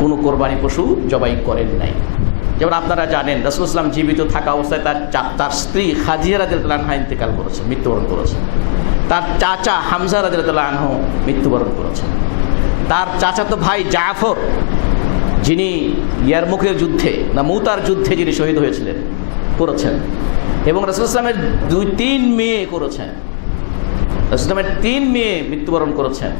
কোনো কোরবানি পশু জবাই করেন নাই। যেমন আপনারা জানেন রাসূলুল্লাহ সাল্লাল্লাহু আলাইহি ওয়াসাল্লাম জীবিত থাকা অবস্থায় তার স্ত্রী খাদিজা রাদিয়াল্লাহু আনহা ইন্তেকাল করেছেন, মৃত্যুবরণ করেছেন। তার চাচা হামজা রাদিয়াল্লাহু আনহু মৃত্যুবরণ করেছেন। তার চাচাতো ভাই জাফর, যিনি ইয়ারমুকের যুদ্ধে না মুতার যুদ্ধে যিনি শহীদ হয়েছিলেন, করেছেন। এবং রাসূলুল্লাহ সাল্লাল্লাহু আলাইহি ওয়াসাল্লামের 2-3 মেয়ে করেছেন, রাসূলুল্লাহ সাল্লাল্লাহু আলাইহি ওয়াসাল্লামের 3 মেয়ে মৃত্যুবরণ করেছেন।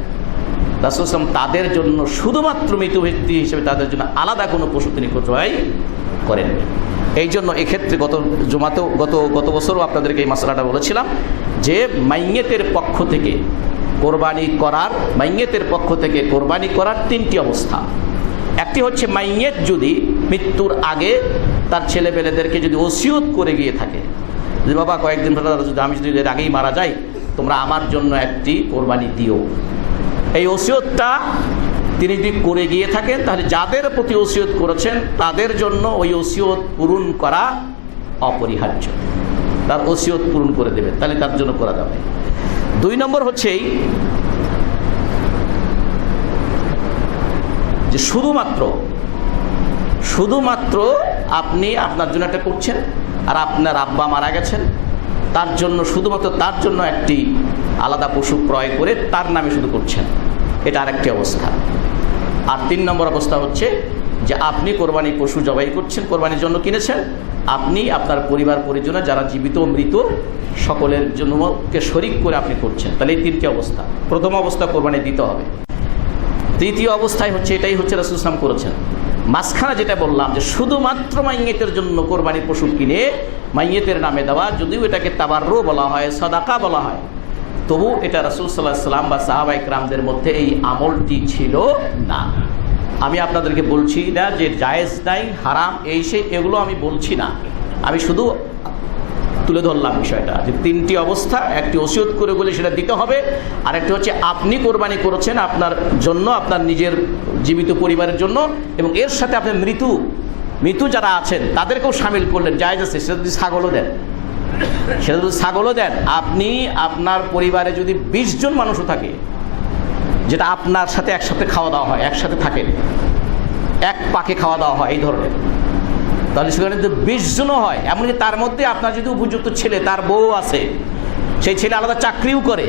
রাসূল সাল্লাল্লাহু আলাইহি ওয়াসাল্লাম তাদের জন্য শুধুমাত্র মৃত ব্যক্তি হিসেবে তাদের জন্য আলাদা কোনো পশু তিনি জবাই করেন। এই জন্য এক্ষেত্রে গত বছরও আপনাদেরকে এই মাসলাটা বলেছিলাম যে মাইয়েতের পক্ষ থেকে কোরবানি করার 3টি অবস্থা। একটি হচ্ছে মাইয়েত যদি মৃত্যুর আগে তার ছেলেপেলেদেরকে যদি ওসিয়ত করে গিয়ে থাকে যে বাবা কয়েকদিন ধরে আমি যদি এর আগেই মারা যাই তোমরা আমার জন্য একটি কোরবানি দিও, এই ওসিয়তটা তিনি যদি করে গিয়ে থাকেন তাহলে যাদের প্রতি ওসিয়ত করেছেন তাদের জন্য ওই ওসিয়ত পূরণ করা অপরিহার্য, তার ওসিয়ত পূরণ করে দেবেন, তাহলে তার জন্য করা যাবে। 2 নম্বর হচ্ছে যে শুধুমাত্র আপনি আপনার জন্য একটা করছেন আর আপনার আব্বা মারা গেছেন, তার জন্য শুধুমাত্র তার জন্য একটি আলাদা পশু ক্রয় করে তার নামে শুধু করছেন, এটা আরেকটি অবস্থা। আর 3 নম্বর অবস্থা হচ্ছে যে আপনি কোরবানি পশু জবাই করছেন, কোরবানির জন্য কিনেছেন, আপনি আপনার পরিবার পরিজন যারা জীবিত মৃত সকলের জন্যকে শরিক করে আপনি করছেন, তাহলে এই 3টি অবস্থা। প্রথম অবস্থা কোরবানি দিতে হবে। তৃতীয় অবস্থায় হচ্ছে এটাই হচ্ছে রাসূল সাল্লাল্লাহু আলাইহি ওয়াসাল্লাম করেছেন। মাঝখানে যেটা বললাম যে শুধুমাত্র মাইয়েতের জন্য কোরবানি পশু কিনে মাইয়েতের নামে দেওয়া, যদিও এটাকে তাবাররু বলা হয়, সাদাকা বলা হয়, তবু এটা রাসূল সাল্লাল্লাহু আলাইহি ওয়াসাল্লাম বা সাহাবায়ে কেরামদের মধ্যে এই আমলটি ছিল না। আমি আপনাদেরকে বলছি না যে জায়েজ নাই, হারাম, এগুলো আমি বলছি না, আমি শুধু তুলে ধরলাম বিষয়টা যে 3টি অবস্থা। একটি ওসিয়ত করে বলে সেটা দিতে হবে, আর একটি হচ্ছে আপনি কোরবানি করেছেন আপনার জন্য, আপনার নিজের জীবিত পরিবারের জন্য, এবং এর সাথে আপনি মৃত্যু যারা আছেন তাদেরকেও সামিল করলেন, জায়েজ আছে। সেটা যদি ছাগলও দেন, আপনি আপনার পরিবারে যদি 20 জন মানুষও থাকে, যেটা আপনার সাথে একসাথে খাওয়া দাওয়া হয়, একসাথে থাকেন, এক পাকে খাওয়া দাওয়া হয় এই ধরনের, তাহলে সেখানে যদি 20 জনও হয়, এমনকি তার মধ্যে আপনার যদি উপযুক্ত ছেলে, তার বউ আছে, সেই ছেলে আলাদা চাকরিও করে,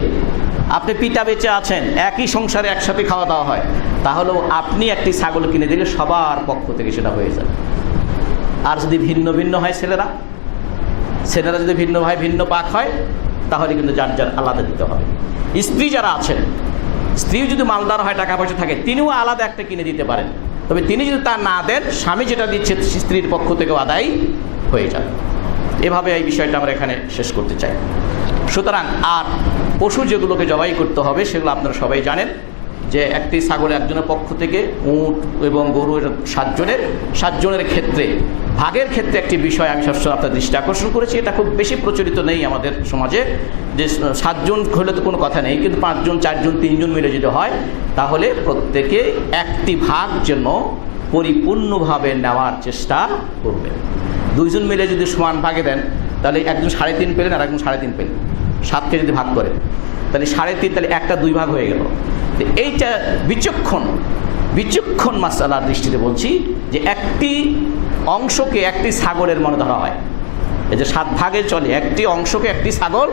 আপনি পিতা বেঁচে আছেন, একই সংসারে একসাথে খাওয়া দাওয়া হয়, তাহলেও আপনি একটি ছাগল কিনে দিলে সবার পক্ষ থেকে সেটা হয়ে যাবে। আর যদি ভিন্ন ভিন্ন হয় ছেলেরা যদি ভিন্ন পাক হয়, তাহলে কিন্তু যার আলাদা দিতে হবে। স্ত্রী যারা আছেন, স্ত্রী যদি মালদার হয়, টাকা পয়সা থাকে, তিনিও আলাদা একটা কিনে দিতে পারেন, তবে তিনি যদি তা না দেন, স্বামী যেটা দিচ্ছে স্ত্রীর পক্ষ থেকেও আদায় হয়ে যাবে। এভাবে এই বিষয়টা আমরা এখানে শেষ করতে চাই। সুতরাং আর পশু যেগুলোকে জবাই করতে হবে সেগুলো আপনারা সবাই জানেন যে একটি ছাগল একজনের পক্ষ থেকে, উট এবং গরু 7 জনের ক্ষেত্রে ভাগের ক্ষেত্রে একটি বিষয় আমি সবসময় আপনার দৃষ্টি আকর্ষণ করেছি। এটা খুব বেশি প্রচলিত নেই আমাদের সমাজে, যে 7 জন হলে তো কোনো কথা নেই, কিন্তু 5 জন 4 জন 3 জন মিলে যদি হয় তাহলে প্রত্যেকে একটি ভাগ যেন পরিপূর্ণভাবে নেওয়ার চেষ্টা করবেন। 2 জন মিলে যদি সমান ভাগে দেন তাহলে একজন 3.5 পেলেন আর একজন 3.5 পেলেন, 7কে যদি ভাগ করেন তাহলে 3.5, তাহলে একটা 2 ভাগ হয়ে গেল। এইটা বিচক্ষণ মাসআলার দৃষ্টিতে বলছি যে একটি অংশকে একটি ছাগলের মনে ধরা হয়, এই যে 7 ভাগে চলে, একটি অংশকে একটি ছাগল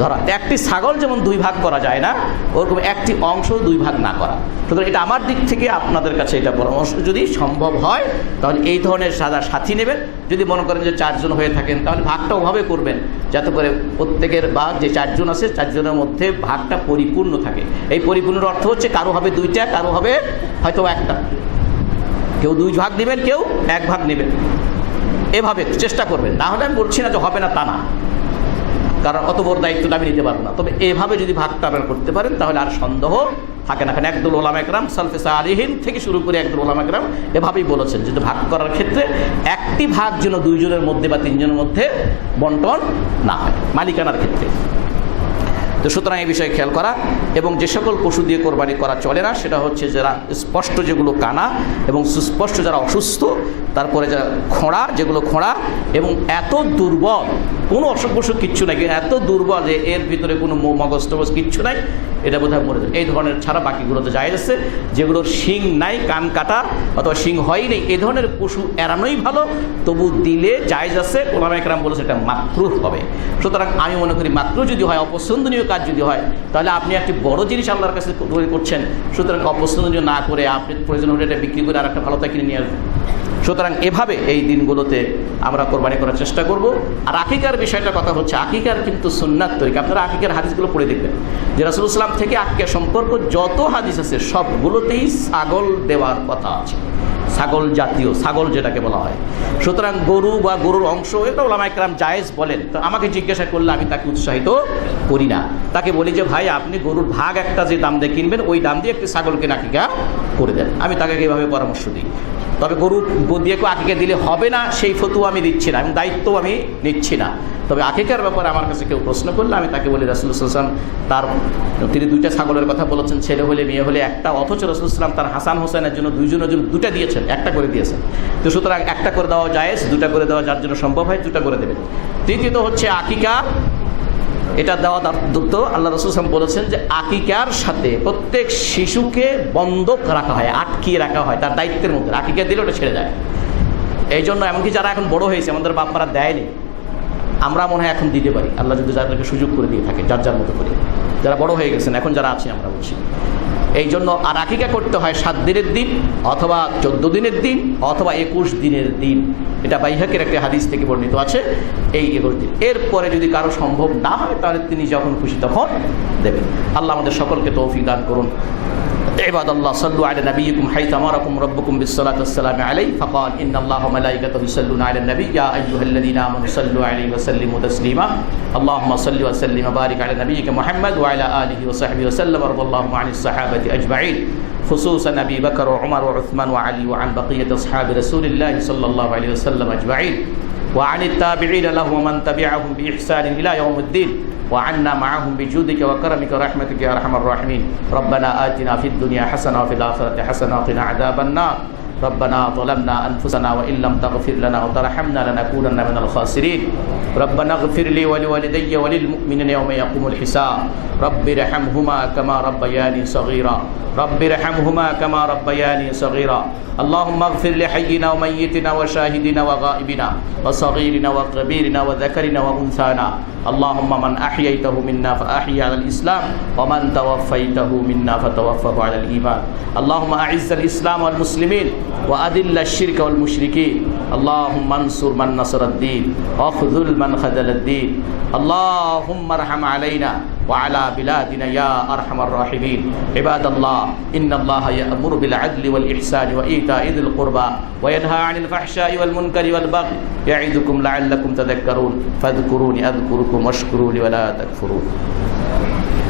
ধরা। একটি ছাগল যেমন 2 ভাগ করা যায় না, ওরকম একটি অংশ 2 ভাগ না করা। সুতরাং এটা আমার দিক থেকে আপনাদের কাছে এটা পরামর্শ, যদি সম্ভব হয় তাহলে এই ধরনের সাথী নেবেন। যদি মনে করেন যে 4 জন হয়ে থাকেন তাহলে ভাগটা ওভাবে করবেন যাতে করে প্রত্যেকের বা যে 4 জন আছে 4 জনের মধ্যে ভাগটা পরিপূর্ণ থাকে। এই পরিপূর্ণের অর্থ হচ্ছে কারো হবে 2টা, কারো হবে হয়তো 1টা, কেউ 2 ভাগ নেবেন, কেউ 1 ভাগ নেবেন। এভাবে চেষ্টা করবেন। না হলে আমি বলছি না যে হবে না, তা না, কারণ অত বড় দায়িত্বটা আমি নিতে পারবো না। তবে এভাবে যদি ভাগটা আপনারা করতে পারেন তাহলে আর সন্দেহ থাকে না। কারণ একদল ওলামা একরাম সালফে সালিহিন থেকে শুরু করে একদল ওলামা একরাম এভাবেই বলেছেন যে ভাগ করার ক্ষেত্রে একটি ভাগ যেন দুইজনের মধ্যে বা তিনজনের মধ্যে বন্টন না হয় মালিকানার ক্ষেত্রে। তো সুতরাং এই বিষয়ে খেয়াল করা, এবং যে সকল পশু দিয়ে কোরবানি করা চলে না সেটা হচ্ছে যারা স্পষ্ট যেগুলো কানা এবং সুস্পষ্ট যারা অসুস্থ, তারপরে যারা খোঁড়া, যেগুলো খোঁড়া এবং এত দুর্বল, কোনো অসুখ বসুখ কিচ্ছু নাই, এত দুর্বল যে এর ভিতরে কোনো মগজ টগজ কিচ্ছু নাই, এটা বোধহয় মরে যায়, এই ধরনের ছাড়া বাকিগুলোতে জায়েজ আছে। যেগুলোর শিং নাই, কান কাটা অথবা শিং হয়নি, এই ধরনের পশু এড়ানোই ভালো, তবু দিলে জায়েজ আছে। ওলামা একরাম বলেছে এটা মাকরুহ হবে। সুতরাং আমি মনে করি মাকরুহ যদি হয়, অপছন্দনীয় কাজ যদি হয়, তাহলে আপনি একটি বড় জিনিস আল্লাহর কাছে তৈরি করছেন, সুতরাং অপছন্দনীয় না করে আপনি প্রয়োজন হলে এটা বিক্রি করে আর একটা ভালো তা কিনে নিয়ে আসবেন। সুতরাং এভাবে এই দিনগুলোতে আমরা কোরবানি করার চেষ্টা করব। আর আকিকার বিষয়টা কথা হচ্ছে, আকিকার কিন্তু সুন্নাত তরিকা। আপনারা আকিকার হাদিসগুলো পড়ে দেখবেন যে রাসূলুল্লাহ সাল্লাল্লাহু আলাইহি ওয়াসাল্লাম থেকে আকিকা সম্পর্ক যত হাদিস আছে সবগুলোতেই ছাগল দেওয়ার কথা আছে, ছাগল জাতীয়, ছাগল যেটাকে বলা হয়। সুতরাং গরু বা গরুর অংশ এটা ওলামা একরাম জায়েজ বলেন। তো আমাকে জিজ্ঞাসা করলে আমি তাকে উৎসাহিত করি না, তাকে বলি যে ভাই আপনি গরুর ভাগ একটা যে দাম দিয়ে কিনবেন ওই দাম দিয়ে একটি ছাগলকে আকিকা করে দেন, আমি তাকে এইভাবে পরামর্শ দিই। তবে গরু দিয়ে কেউ আকিকা দিলে হবে না সেই ফতুয়া আমি দিচ্ছি না, এবং দায়িত্ব আমি নিচ্ছি না। তবে আকিকার ব্যাপারে আমার কাছে কেউ প্রশ্ন করলে আমি তাকে বলি রাসূলুল্লাহ সাল্লাল্লাহু আলাইহি ওয়াসাল্লাম তিনি দুইটা ছাগলের কথা বলেছেন, ছেলে হলে মেয়ে হলে একটা, অথচ রাসূলুল্লাহ সাল্লাল্লাহু আলাইহি ওয়াসাল্লাম তার হাসান হোসেনের জন্য দুইজনের জন্য দুটা দিয়েছেন, একটা করে দিয়েছেন। তো সুতরাং একটা করে দেওয়া জায়েজ, দুটা করে দেওয়া যার জন্য সম্ভব হয় দুটা করে দেবেন। তৃতীয়ত হচ্ছে আকিকা, এটা দেওয়া দত্ত আল্লাহ রাসূল সাল্লাল্লাহু আলাইহি ওয়াসাল্লাম বলেছেন যে আকিকার সাথে প্রত্যেক শিশুকে বন্ধক রাখা হয়, আটকিয়ে রাখা হয় তার দায়িত্বের মধ্যে। আকিকা দিলে ওটা ছেড়ে যায়। এই জন্য এমনকি যারা এখন বড় হয়েছে, আমাদের বাপ-মারা দেয়নি, আমরা মনে হয় এখন দিতে পারি, আল্লাহ যদি যাদেরকে সুযোগ করে দিয়ে থাকে যার যার মতো করে, যারা বড় হয়ে গেছেন এখন যারা আছি আমরা বলছি। এই জন্য আর আকিকা করতে হয় 7 দিনের দিন অথবা 14 দিনের দিন অথবা 21 দিনের দিন। এটা বাইহাকের একটা হাদিস থেকে বর্ণিত আছে, এই 21 দিন। এরপরে যদি কারো সম্ভব না হয় তাহলে তিনি যখন খুশি তখন দেবেন। আল্লাহ আমাদের সকলকে তৌফিক দান করুন। عباد الله صلوا على نبيكم حيث أمركم ربكم بالصلاة والسلام عليه فقال إن الله وملائكته يصلون على النبي يا أيها الذين آمنوا صلوا عليه وسلموا تسليما اللهم صل وسلم وبارك على نبيك محمد وعلى آله وصحبه وسلم وارض اللهم عن الصحابة أجمعين خصوصا أبي بكر وعمر وعثمان وعلي وعن بقية أصحاب رسول الله صلى الله عليه وسلم أجمعين وعن التابعين له ومن تبعهم بإحسان إلى يوم الدين وعنا معهم بجودك وكرمك ورحمتك يا أرحم الراحمين ربنا آتنا في الدنيا حسنة وفي الآخرة حسنة وقنا عذاب النار ربنا ظلمنا أنفسنا وإن لم تغفر لنا وترحمنا لنكونن من الخاسرين ربنا اغفر لي ولوالدي وللمؤمنين يوم يقوم الحساب رب ارحمهما كما ربياني صغيرا رب ارحمهما كما ربياني صغيرا اللهم اغفر لحينا وميتنا وشاهدنا وغائبنا وصغيرنا وكبيرنا وذكرنا وأنثانا اللهم من أحييته منا فأحيي على الإسلام ومن توفيته منا فتوفه على الإيمان اللهم أعز الإسلام والمسلمين وأذل الشرك والمشركين اللهم انصر من نصر الدين واخذل من خذل الدين اللهم ارحم علينا وعلى بلادنا يا أرحم الراحمين عباد الله إن الله يأمر بالعدل والإحسان وإيتاء ذي القربى وينهى عن الفحشاء والمنكر والبغي يعظكم لعلكم تذكرون فاذكروني أذكركم واشكروا لي ولا تكفرون